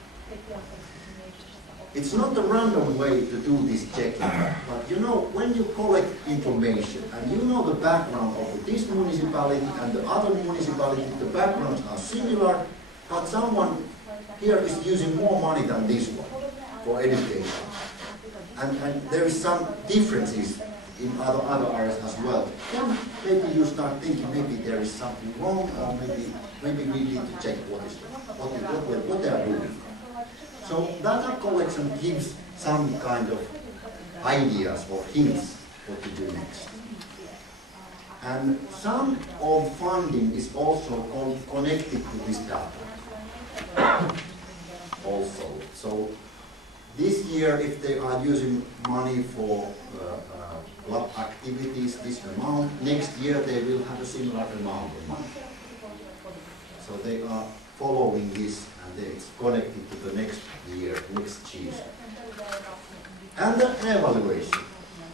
It's not a random way to do this checking, but you know, when you collect information and you know the background of this municipality and the other municipality, the backgrounds are similar, but someone here is using more money than this one for education. And there is some differences in other areas as well. Then maybe you start thinking maybe there is something wrong, or maybe we need to check what they are doing. So data collection gives some kind of ideas or hints what to do next. And some of funding is also connected to this data. Also, so this year, if they are using money for club activities, this amount, next year they will have a similar amount of money. So they are following this and it's connected to the next year, next season. And the evaluation.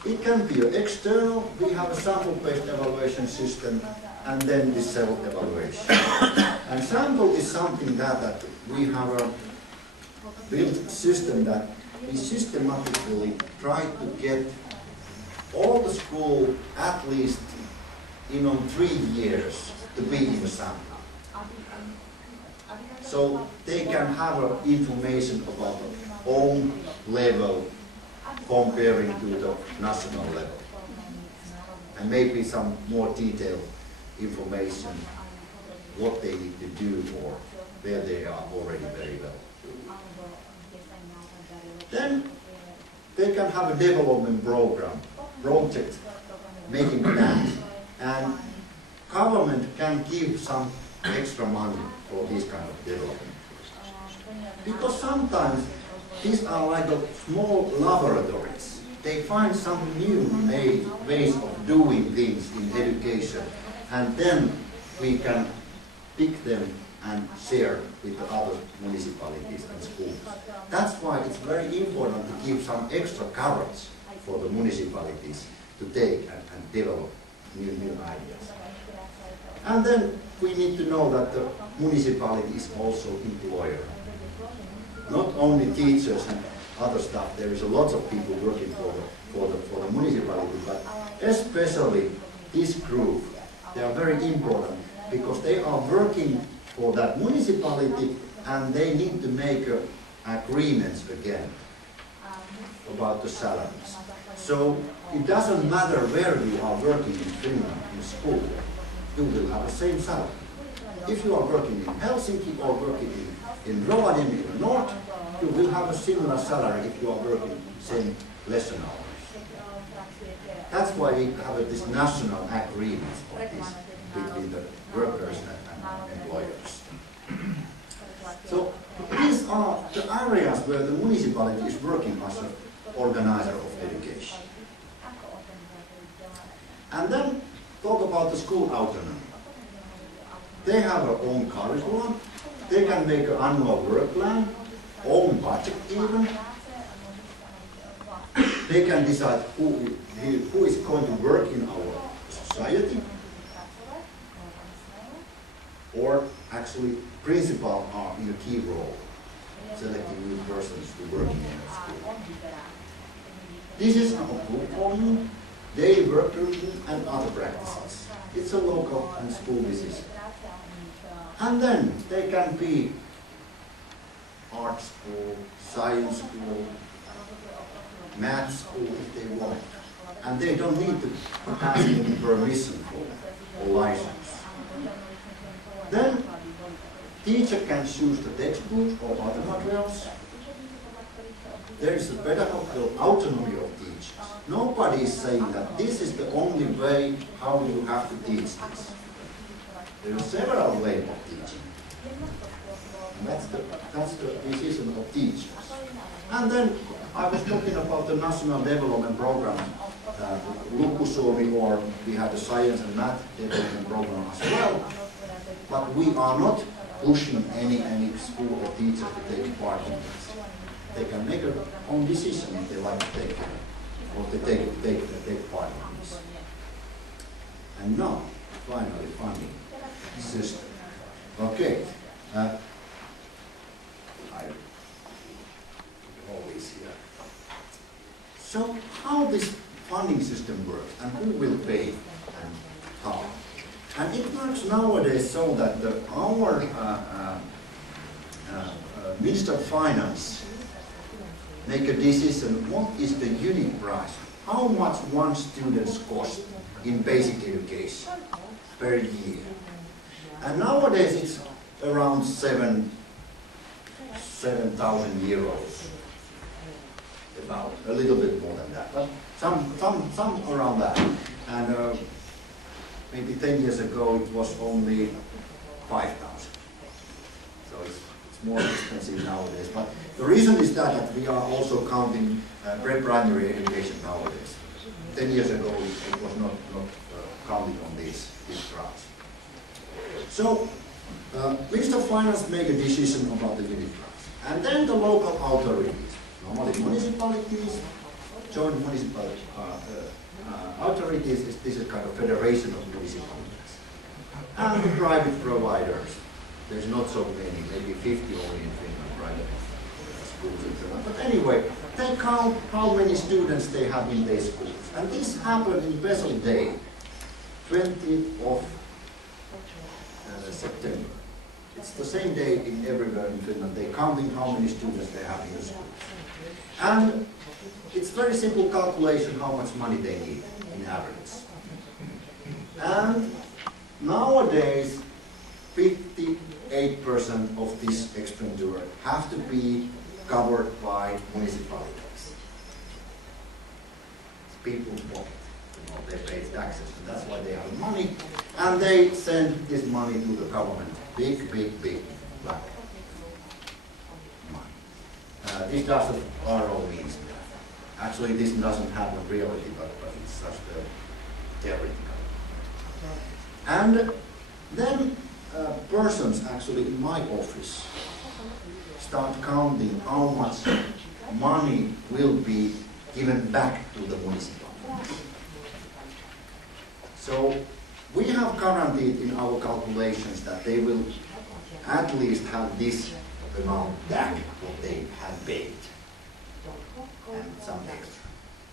It can be external, we have a sample-based evaluation system, and then the self-evaluation. And sample is something that we have a built system that we systematically try to get all the school at least in 3 years to be in the sample. So they can have information about their own level comparing to the national level. And maybe some more detailed information what they need to do or where they are already very well. Then they can have a development program, project, making plans, and government can give some extra money for this kind of development. Because sometimes these are like a small laboratories. They find some new ways of doing things in education, and then we can pick them and share with the other municipalities and schools. That's why it's very important to give some extra courage for the municipalities to take and develop new ideas. And then we need to know that the municipality is also employer. Not only teachers and other stuff, there is a lot of people working for the municipality, but especially this group, they are very important because they are working for that municipality and they need to make agreements again about the salaries. So it doesn't matter where you are working in Finland, in school, you will have the same salary. If you are working in Helsinki or working in Rovaniemi in the north, you will have a similar salary if you are working same lesson hours. That's why we have this national agreement of this between the workers and employers. So these are the areas where the municipality is working as an organizer of education. And then talk about the school autonomy. They have their own curriculum, they can make an annual work plan, own budget even. They can decide who is going to work in our society. Or actually, principals are in a key role, selecting new persons to work in the school. This is our group forming, daily work routine and other practices. It's a local and school decision. And then they can be art school, science school, math school if they want. And they don't need to ask any permission for or license. Then teacher can choose the textbooks or other materials. There is a pedagogical autonomy of teachers. Nobody is saying that this is the only way how you have to teach this. There are several ways of teaching. And that's the decision of teachers. And then I was talking about the National Development Program, Lukusuomi, or we had the Science and Math Development Program as well. But we are not pushing any school or teacher to take part in this. They can make their own decision if they like to take it, or to take part in this. And now, finally, funding system. Okay. I always here. So, how this funding system works, and who will pay, and how? And it works nowadays so that our Minister of Finance make a decision what is the unit price, how much one student's cost in basic education per year. And nowadays it's around 7,000 euros, about a little bit more than that, but some around that. And maybe 10 years ago it was only 5,000. So it's more expensive nowadays. But the reason is that we are also counting pre-primary education nowadays. 10 years ago it was not counted on these graphs. So Minister of Finance make a decision about the unit price. And then the local authorities, normally municipalities, joint municipal authorities, this is kind of federation of municipalities. And the private providers, there's not so many, maybe 50 only in Finland, private schools in Finland. But anyway, they count how many students they have in their schools. And this happened in special day, 20th of September. It's the same day in everywhere in Finland. They're counting how many students they have in the schools. And it's very simple calculation how much money they need in average. And nowadays, 58% of this expenditure have to be covered by municipalities. It's people's pocket. You know, they pay taxes, and that's why they have money. And they send this money to the government. Big black money. This doesn't borrow means. Actually, this doesn't happen in reality, but it's just theoretical. And then persons actually in my office start counting how much money will be given back to the municipality. So we have guaranteed in our calculations that they will at least have this amount back what they have paid. And some extra.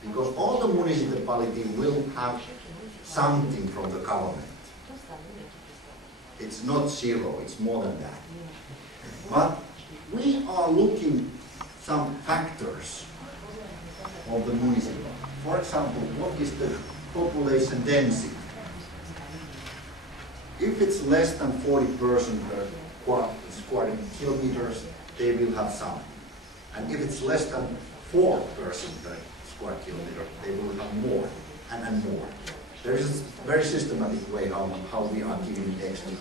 Because all the municipality will have something from the government. It's not zero, it's more than that. But we are looking some factors of the municipality. For example, what is the population density? If it's less than 40% per square kilometers, they will have something. And if it's less than 4% per square kilometer, they will have more. and more. There is a very systematic way how we are giving extra.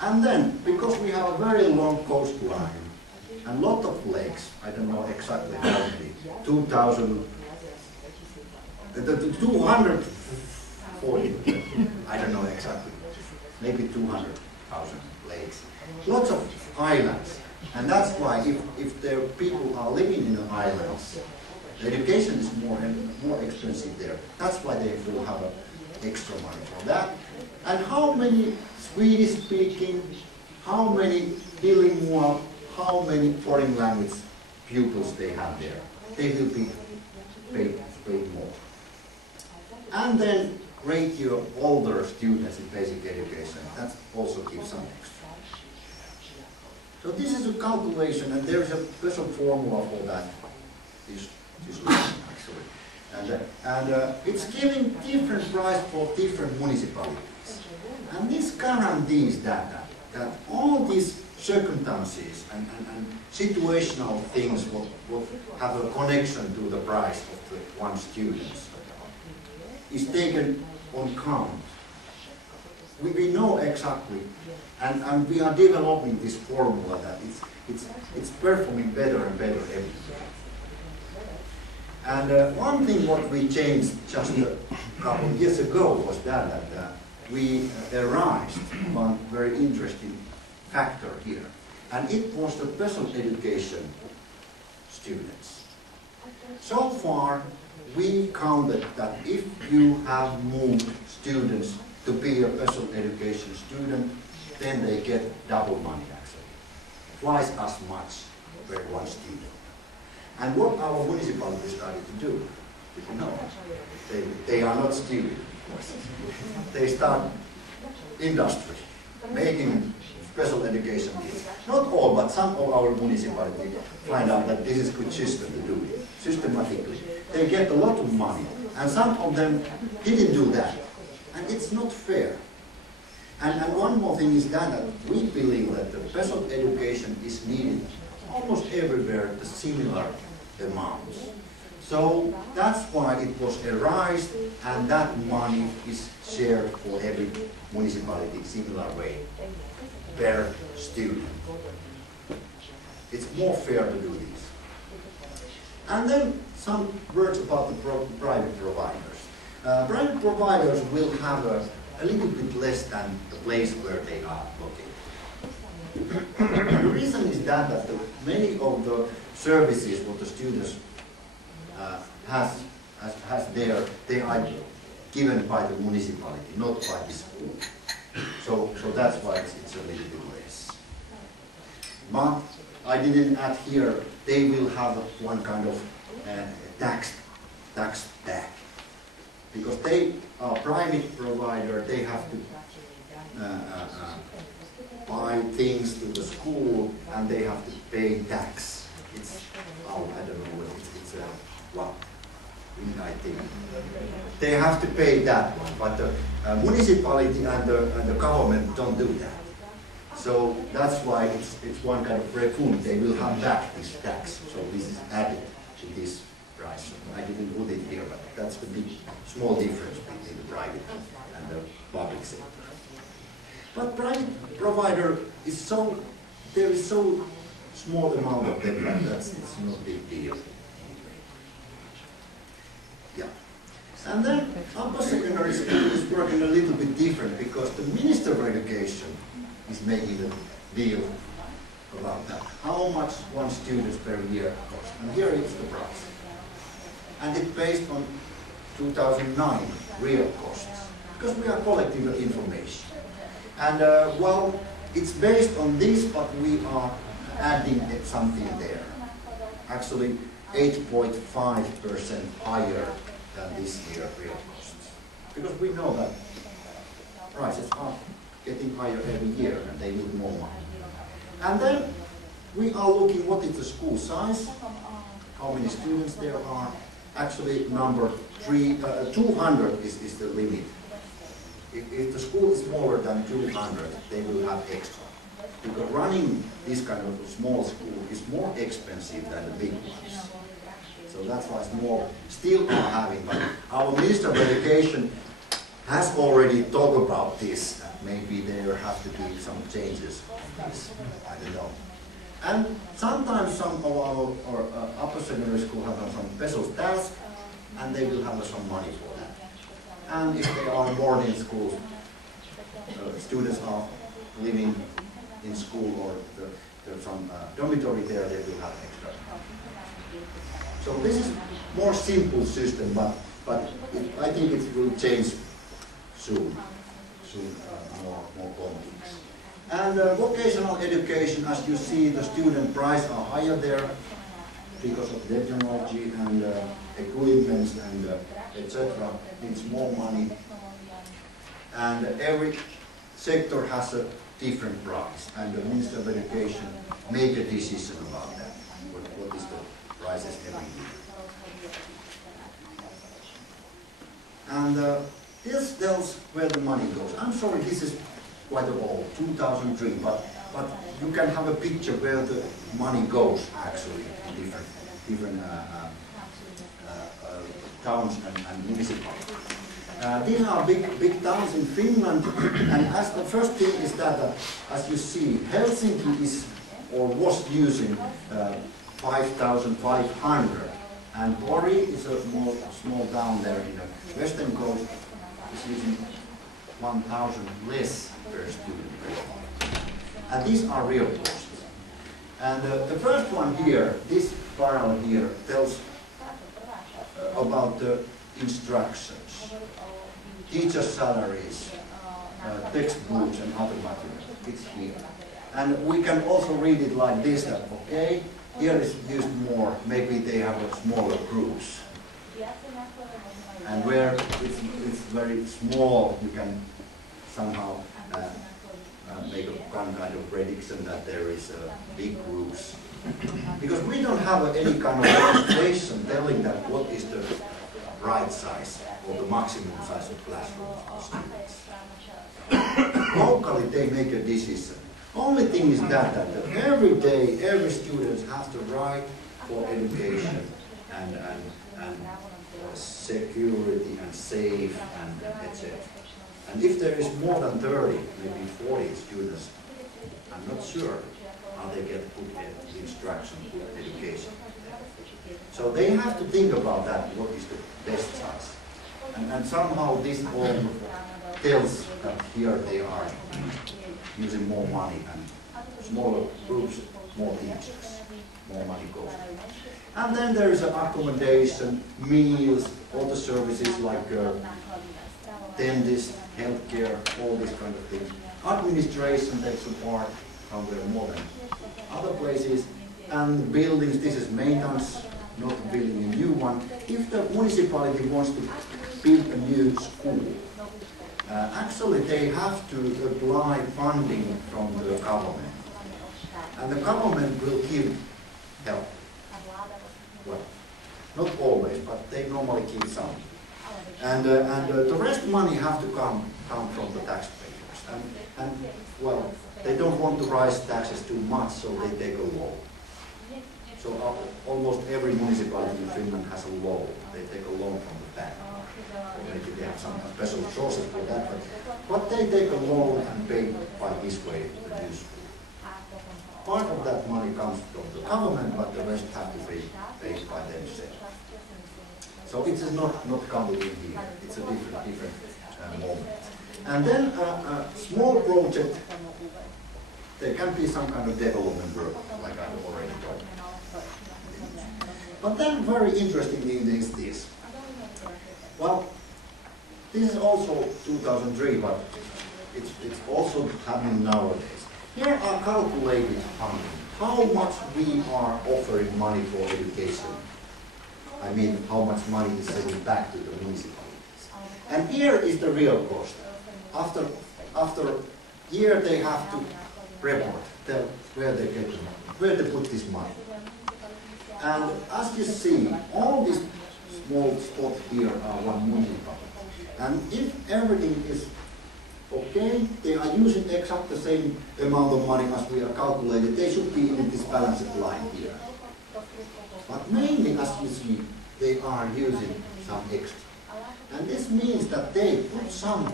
And then, because we have a very long coastline and lot of lakes, I don't know exactly how many, 2,000, 240, I don't know exactly, maybe 200,000 lakes. Lots of islands, and that's why if the people are living in the islands, the education is more expensive there. That's why they will have extra money for that. And how many Swedish-speaking, how many bilingual, how many foreign language pupils they have there? They will be paid more. And then ratio of older students in basic education, that also gives some extra. So this is a calculation, and there is a special formula for that. This actually, and it's giving different price for different municipalities, and this guarantees that all these circumstances and situational things will have a connection to the price of the one student is taken on count. We know exactly, and we are developing this formula that it's performing better and better every year. And one thing what we changed just a couple of years ago was that we arised one very interesting factor here, and it was the special education students. So far, we counted that if you have moved students to be a special education student, then they get double money actually, twice as much per one student. And what our municipality started to do, you know, they are not students. They start industry, making special education needs. Not all, but some of our municipalities find out that this is a good system to do it, systematically. They get a lot of money, and some of them didn't do that. And it's not fair. And one more thing is that we believe that the special education is needed almost everywhere, the similar amounts. So that's why it was arised, and that money is shared for every municipality similar way, per student. It's more fair to do this. And then some words about the private providers. Private providers will have a little bit less than the place where they are located. The reason is that many of the services what the students has there, they are given by the municipality, not by the school. So that's why it's a little bit less. But I didn't add here, they will have one kind of tax tag. Because they are private provider, they have to buy things to the school, and they have to pay tax. It's, I don't know what it's what I think. They have to pay that one, but the municipality and the government don't do that. So that's why it's one kind of refund. They will have back this tax. So this is added to this price. I didn't put it here, but that's the big, small difference between the private and the public sector. But private provider is so, there is so small amount of them that it's not a big deal. Yeah. And then upper secondary school is working a little bit different because the Minister of Education is making a deal about that. How much one student per year costs. And here is the price. And it's based on 2009 real costs, because we are collecting the information. And well, it's based on this, but we are adding something there. Actually, 8.5% higher than this year real costs. Because we know that prices are getting higher every year and they need more money. And then we are looking what is the school size, how many students there are. Actually, number 200 is the limit. If the school is smaller than 200, they will have extra. Because running this kind of a small school is more expensive than the big ones. So that's why small still are having. But our Minister of Education has already talked about this. Maybe there have to be some changes on this. I don't know. And sometimes some of our upper secondary school have some special tasks, and they will have some money for that. And if they are boarding schools, students are living in school or there's some dormitory there, they will have extra. So this is more simple system, but I think it will change soon more complex. And vocational education, as you see, the student price are higher there because of technology and equipment and etc. Needs more money, and every sector has a different price, and the Minister of Education make a decision about that. What is the prices every year? And this tells where the money goes. I'm sorry, this is quite old, 2003, but you can have a picture where the money goes actually in different towns and municipalities. These are big towns in Finland, and as the first thing is that, as you see, Helsinki is or was using 5,500, and Pori is a small town there in the western coast, is using 1,000 less per student. And these are real costs. And the first one here, this barrel here, tells about the instructions, teacher salaries, textbooks and other materials. It's here. And we can also read it like this, that okay, here is used more, maybe they have a smaller groups. And where it's very small, you can somehow make some kind of prediction that there is big groups. Because we don't have any kind of legislation telling that what is the right size or the maximum size of classrooms for students. Locally they make a decision. Only thing is that every day every student has the right for education and security and safe and etc. And if there is more than 30, maybe 40 students, I'm not sure how they get good instruction, good education. So they have to think about that, what is the best size. And somehow this all tells that here they are using more money and smaller groups, more teachers, more money goes. And then there is accommodation, meals, all the services like dentist, healthcare, all these kind of things. Administration takes a part somewhere more than other places. And buildings, this is maintenance, not building a new one. If the municipality wants to build a new school, actually they have to apply funding from the government. And the government will give help. Well, not always, but they normally give some. And the rest money have to come from the taxpayers. And well, they don't want to rise taxes too much, so they take a loan. So almost every municipality in Finland has a loan. They take a loan from the bank. Or maybe they have some special sources for that. But they take a loan and pay by this way the new school. Part of that money comes from the government, but the rest have to be paid by themselves. So it is not counted in here. It's a different moment. And then a small project, there can be some kind of development work, like I've already told. But then very interesting thing is this. Well, this is also 2003, but it's also happening nowadays. Here are calculated funding. How much we are offering money for education. I mean, how much money is sending back to the municipalities. And here is the real cost. After a year, they have to report, tell where they get the money, where they put this money. And as you see, all these small spots here are one municipality. And if everything is okay, they are using exactly the same amount of money as we are calculated, they should be in this balanced line here. But mainly, as you see, they are using some extra. And this means that they put some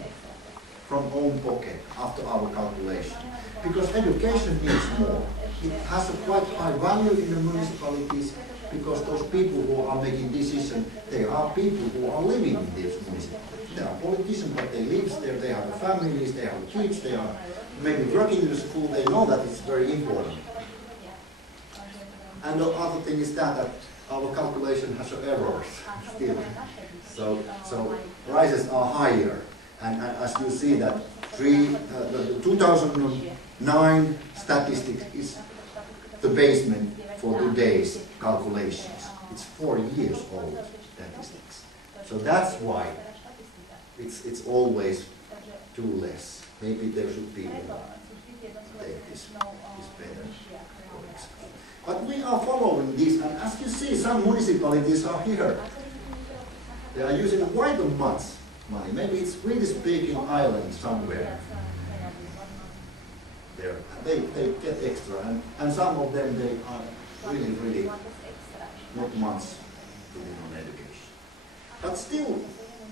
from own pocket after our calculation. Because education needs more. It has a quite high value in the municipalities because those people who are making decisions, they are people who are living in these municipalities. They are politicians, but they live there, they have families, they have kids, they are maybe working in the school, they know that it's very important. And the other thing is that our calculation has errors still. So prices are higher. And as you see that the 2009 statistics is the basement for today's calculations. It's 4 years old statistics. So that's why it's always too less. Maybe there should be more. This better. But we are following this, and as you see, some municipalities are here. They are using quite much money. Maybe it's Swedish-speaking island somewhere. There, they get extra, and some of them they are really not much doing on education. But still,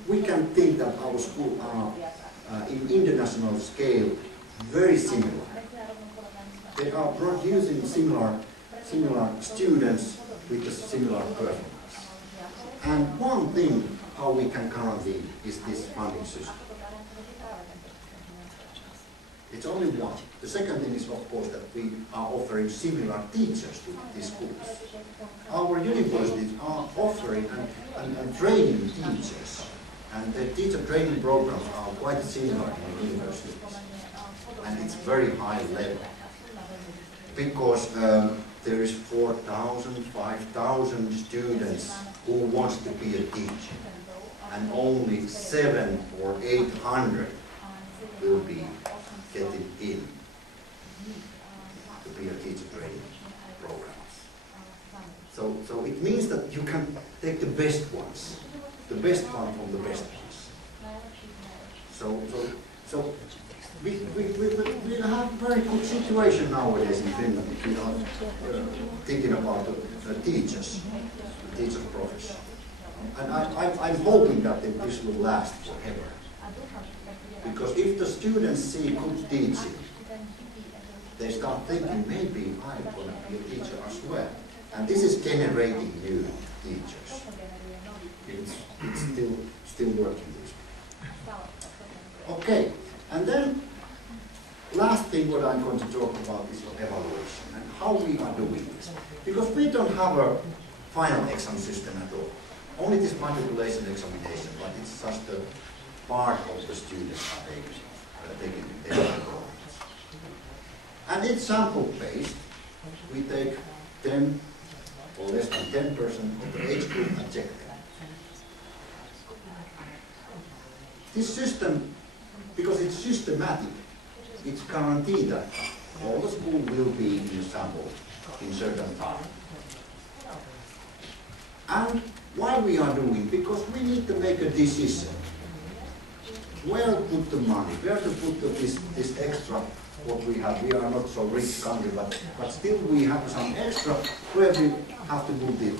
we can think that our schools are in international scale very similar. They are producing similar students with a similar performance. And one thing how we can guarantee is this funding system. It's only one. The second thing is, of course, that we are offering similar teachers to these schools. Our universities are offering and training teachers, and the teacher training programs are quite similar in universities. And it's very high level. Because there is 4,000, 5,000 students who wants to be a teacher, and only 700 or 800 will be getting in to be a teacher training programs. So it means that you can take the best ones, the best one from the best ones. So we have a very good situation nowadays in Finland if we are thinking about the teachers, the teacher profession. And I'm hoping that this will last forever. Because if the students see good teaching, they start thinking, maybe I'm going to be a teacher as well. And this is generating new teachers. It's still working this way. Okay, and then last thing what I'm going to talk about is evaluation and how we are doing this. Because we don't have a final exam system at all. Only this matriculation examination, but it's just a part of the students are taking their programs. And it's sample-based. We take 10 or less than 10% of the age group and check them. This system, because it's systematic, it's guaranteed that all the school will be in a sample in certain time. And why we are doing? Because we need to make a decision. Where to put the money? Where to put this extra what we have? We are not so rich country, but still we have some extra. Where we have to put it?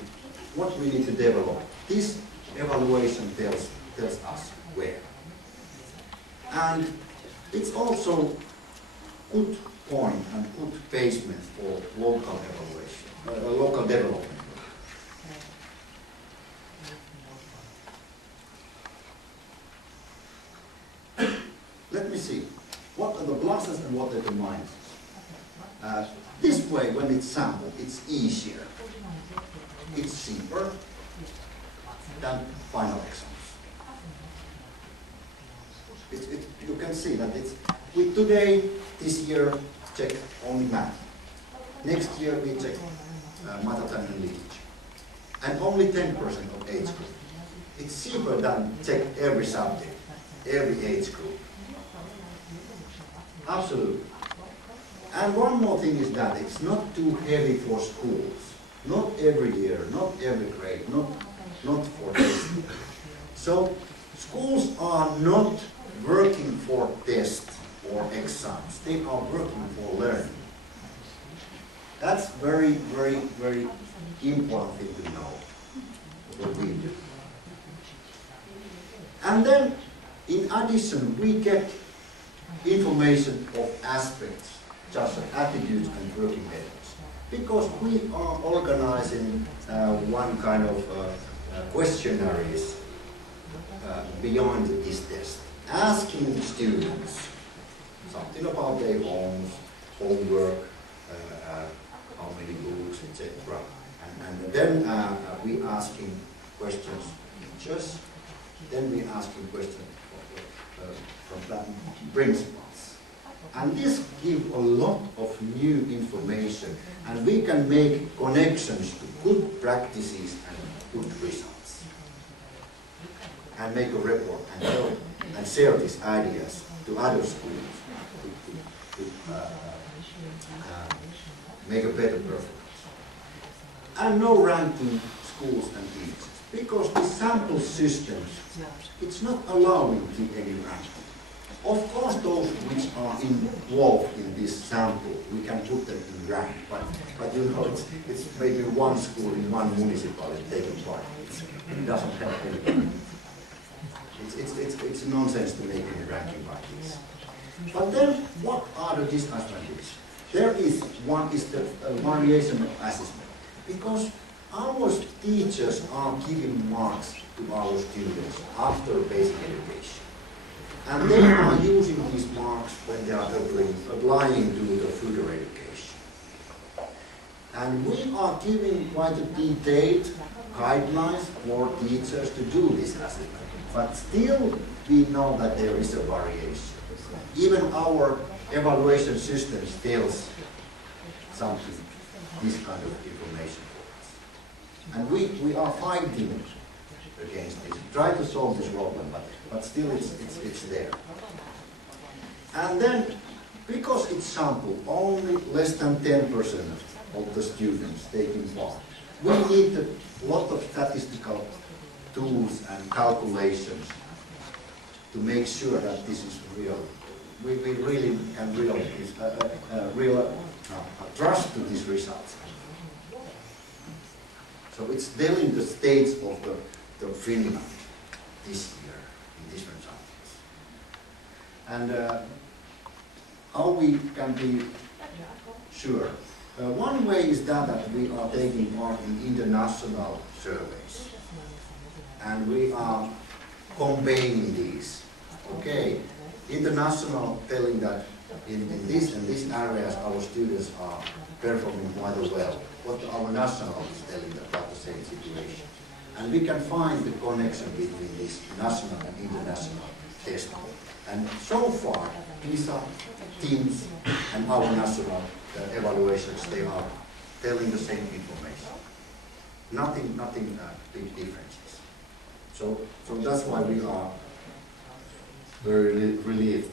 What we need to develop? This evaluation tells us where. And it's also good point and good basement for local evaluation, local development. Let me see. What are the pluses and what are the minuses? This way, when it's sampled, it's easier. It's cheaper than final exams. You can see that we today, this year, check only math. Next year we check mother tongue and literature. And only 10% of age group. It's cheaper than check every subject, every age group. Absolutely. And one more thing is that it's not too heavy for schools. Not every year, not every grade, not for this. So schools are not working for tests or exams. They are working for learning. That's very, very, very important thing to know what we do. And then, in addition, we get information of aspects, such as attitudes and working methods. Because we are organizing one kind of questionnaires beyond this test, asking students something about their homes, homework, how many books, etc. And then we asking questions teachers, then we asking questions from the principals. And this gives a lot of new information, and we can make connections to good practices and good results. And make a report and share these ideas to other schools to make a better performance. And no ranking schools and teachers, because the sample systems, it's not allowing to any ranking. Of course, those which are involved in this sample, we can put them in rank, but you know, it's maybe one school in one municipality taking part. It doesn't help anybody. It's nonsense to make any ranking like this. But then, what are the disadvantages? There is one is the variation of assessment, because our teachers are giving marks to our students after basic education. And they are using these marks when they are applying to the further education. And we are giving quite a detailed guidelines for teachers to do this assessment. But still, we know that there is a variation. Even our evaluation system tells something, this kind of information for us. And we are fighting against this, try to solve this problem, but still it's there. And then, because it's sample, only less than 10% of the students taking part, we need a lot of statistical tools and calculations to make sure that this is real. We really can real trust to these results. So it's telling the states of the Finland this year in different subjects. And how we can be sure? One way is that we are taking part in international surveys. And we are combining these. Okay, international telling that in this and these areas our students are performing quite well. What our national is telling about the same situation. And we can find the connection between this national and international testing. And so far, PISA, TIMSS, and our national evaluations, they are telling the same information. Nothing big differences. So that's why we are very relieved.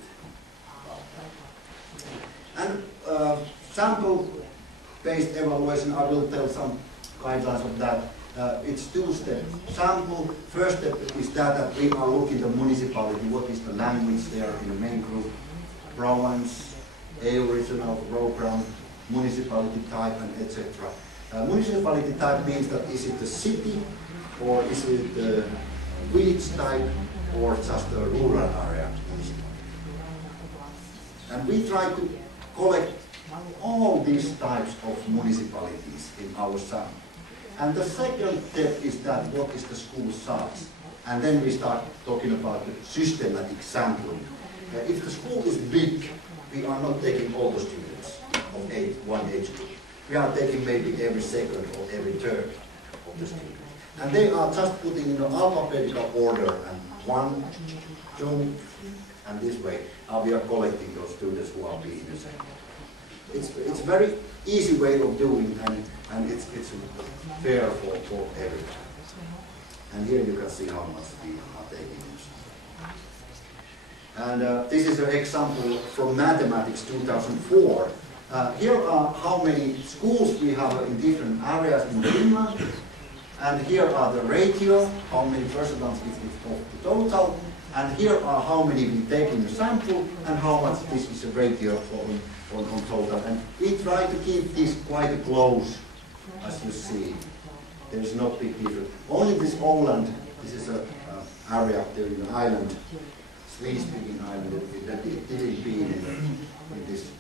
And sample-based evaluation, I will tell some guidelines of that. It's two steps. Sample, first step is that we are looking at the municipality, what is the language there in the main group, province, regional program, municipality type, and etc. Municipality type means that is it a city, or is it the village type, or just a rural area municipality. And we try to collect all these types of municipalities in our sample. And the second step is that what is the school size? And then we start talking about the systematic sampling. If the school is big, we are not taking all the students of one age group. We are taking maybe every second or every third of the students. And they are just putting in an alphabetical order, and 1, 2, and this way we are collecting those students who are being the same. It's a very easy way of doing, and it's fair for everyone. And here you can see how much we are taking. And this is an example from Mathematics 2004. Here are how many schools we have in different areas in Finland. And here are the ratio, how many percentage is of the total. And here are how many we take in the sample, and how much this is a ratio on total. And we try to keep this quite close as you see. There's no big difference. Only this Åland, this is an area up there in the island, Swedish-speaking island, that it didn't be in this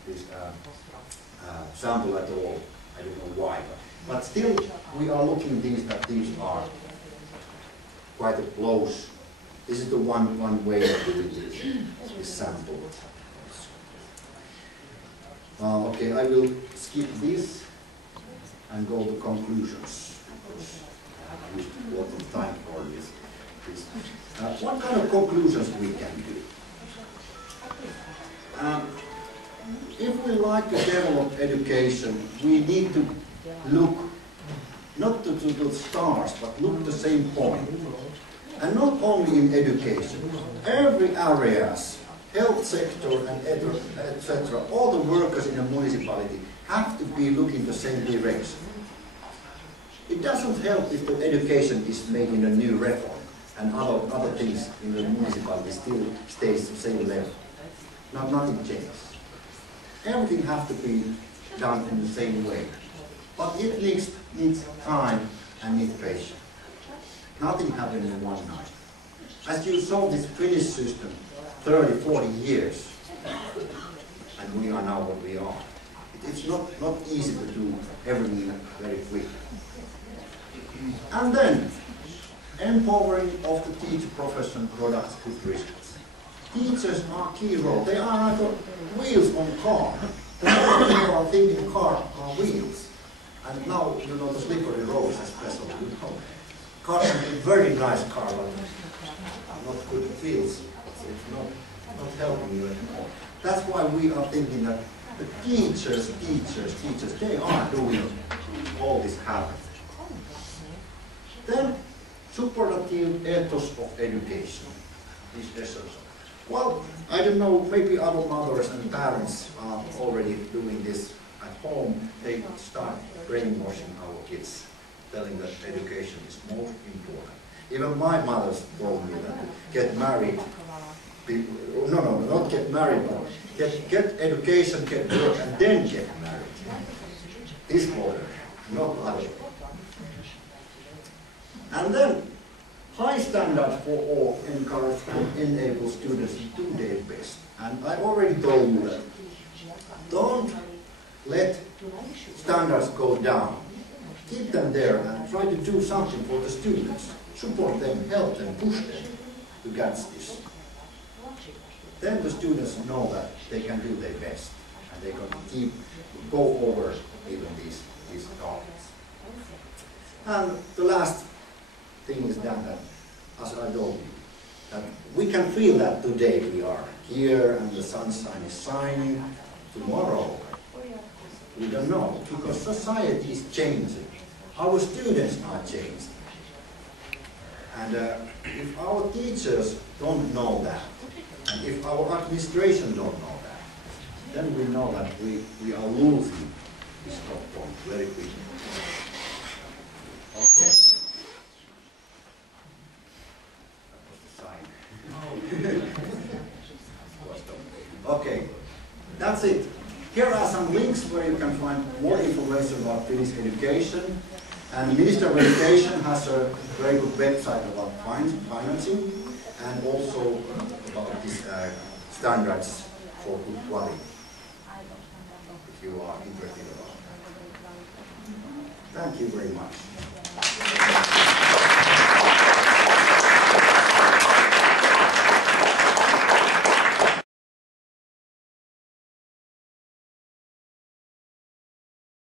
sample at all. I don't know why. But still, we are looking that these are quite a close. This is the one way of doing this sample. Okay, I will skip this and go to conclusions, because I used a lot of time for this. What kind of conclusions we can do? If we like to develop education, we need to look not to the stars, but look at the same point. And not only in education, every areas, health sector and etc., all the workers in a municipality have to be looking the same direction. It doesn't help if the education is making a new reform and other things in the municipality still stays the same level. Nothing changes. Everything has to be done in the same way. But it needs time and needs patience. Nothing happens in one night. As you saw this Finnish system, 30, 40 years, and we are now what we are. It's not easy to do everything very quickly. And then, empowering of the teacher profession products good results. Teachers are key role. They are like wheels on a car. People are thinking car are wheels. And now, you know, the slippery roads especially, you know. Cars are a very nice car, but not good wheels. It's not helping you anymore. That's why we are thinking that the teachers, they are doing all this happen. Then, supportive ethos of education is essential. Well, I don't know, maybe our mothers and parents are already doing this at home. They start brainwashing our kids, telling that education is most important. Even my mother told me that get married, no, not get married, but get education, get work, and then get married. This order, not other. And then, high standards for all encourage and enable students to do their best. And I already told you that. Don't let standards go down. Keep them there and try to do something for the students. Support them, help them, push them to get this. Then the students know that they can do their best and they can go over even these targets. And the last thing is that, as I told you, that we can feel that today we are here and the sunshine is shining. Tomorrow, we don't know, because society is changing. Our students are changing. And if our teachers don't know that, and if our administration don't know that, then we know that we are losing this top point very quickly. Okay. Okay, that's it. Here are some links where you can find more information about Finnish education. And Minister of Education has a very good website about financing and also about these standards for good quality, if you are interested about that. Thank you very much.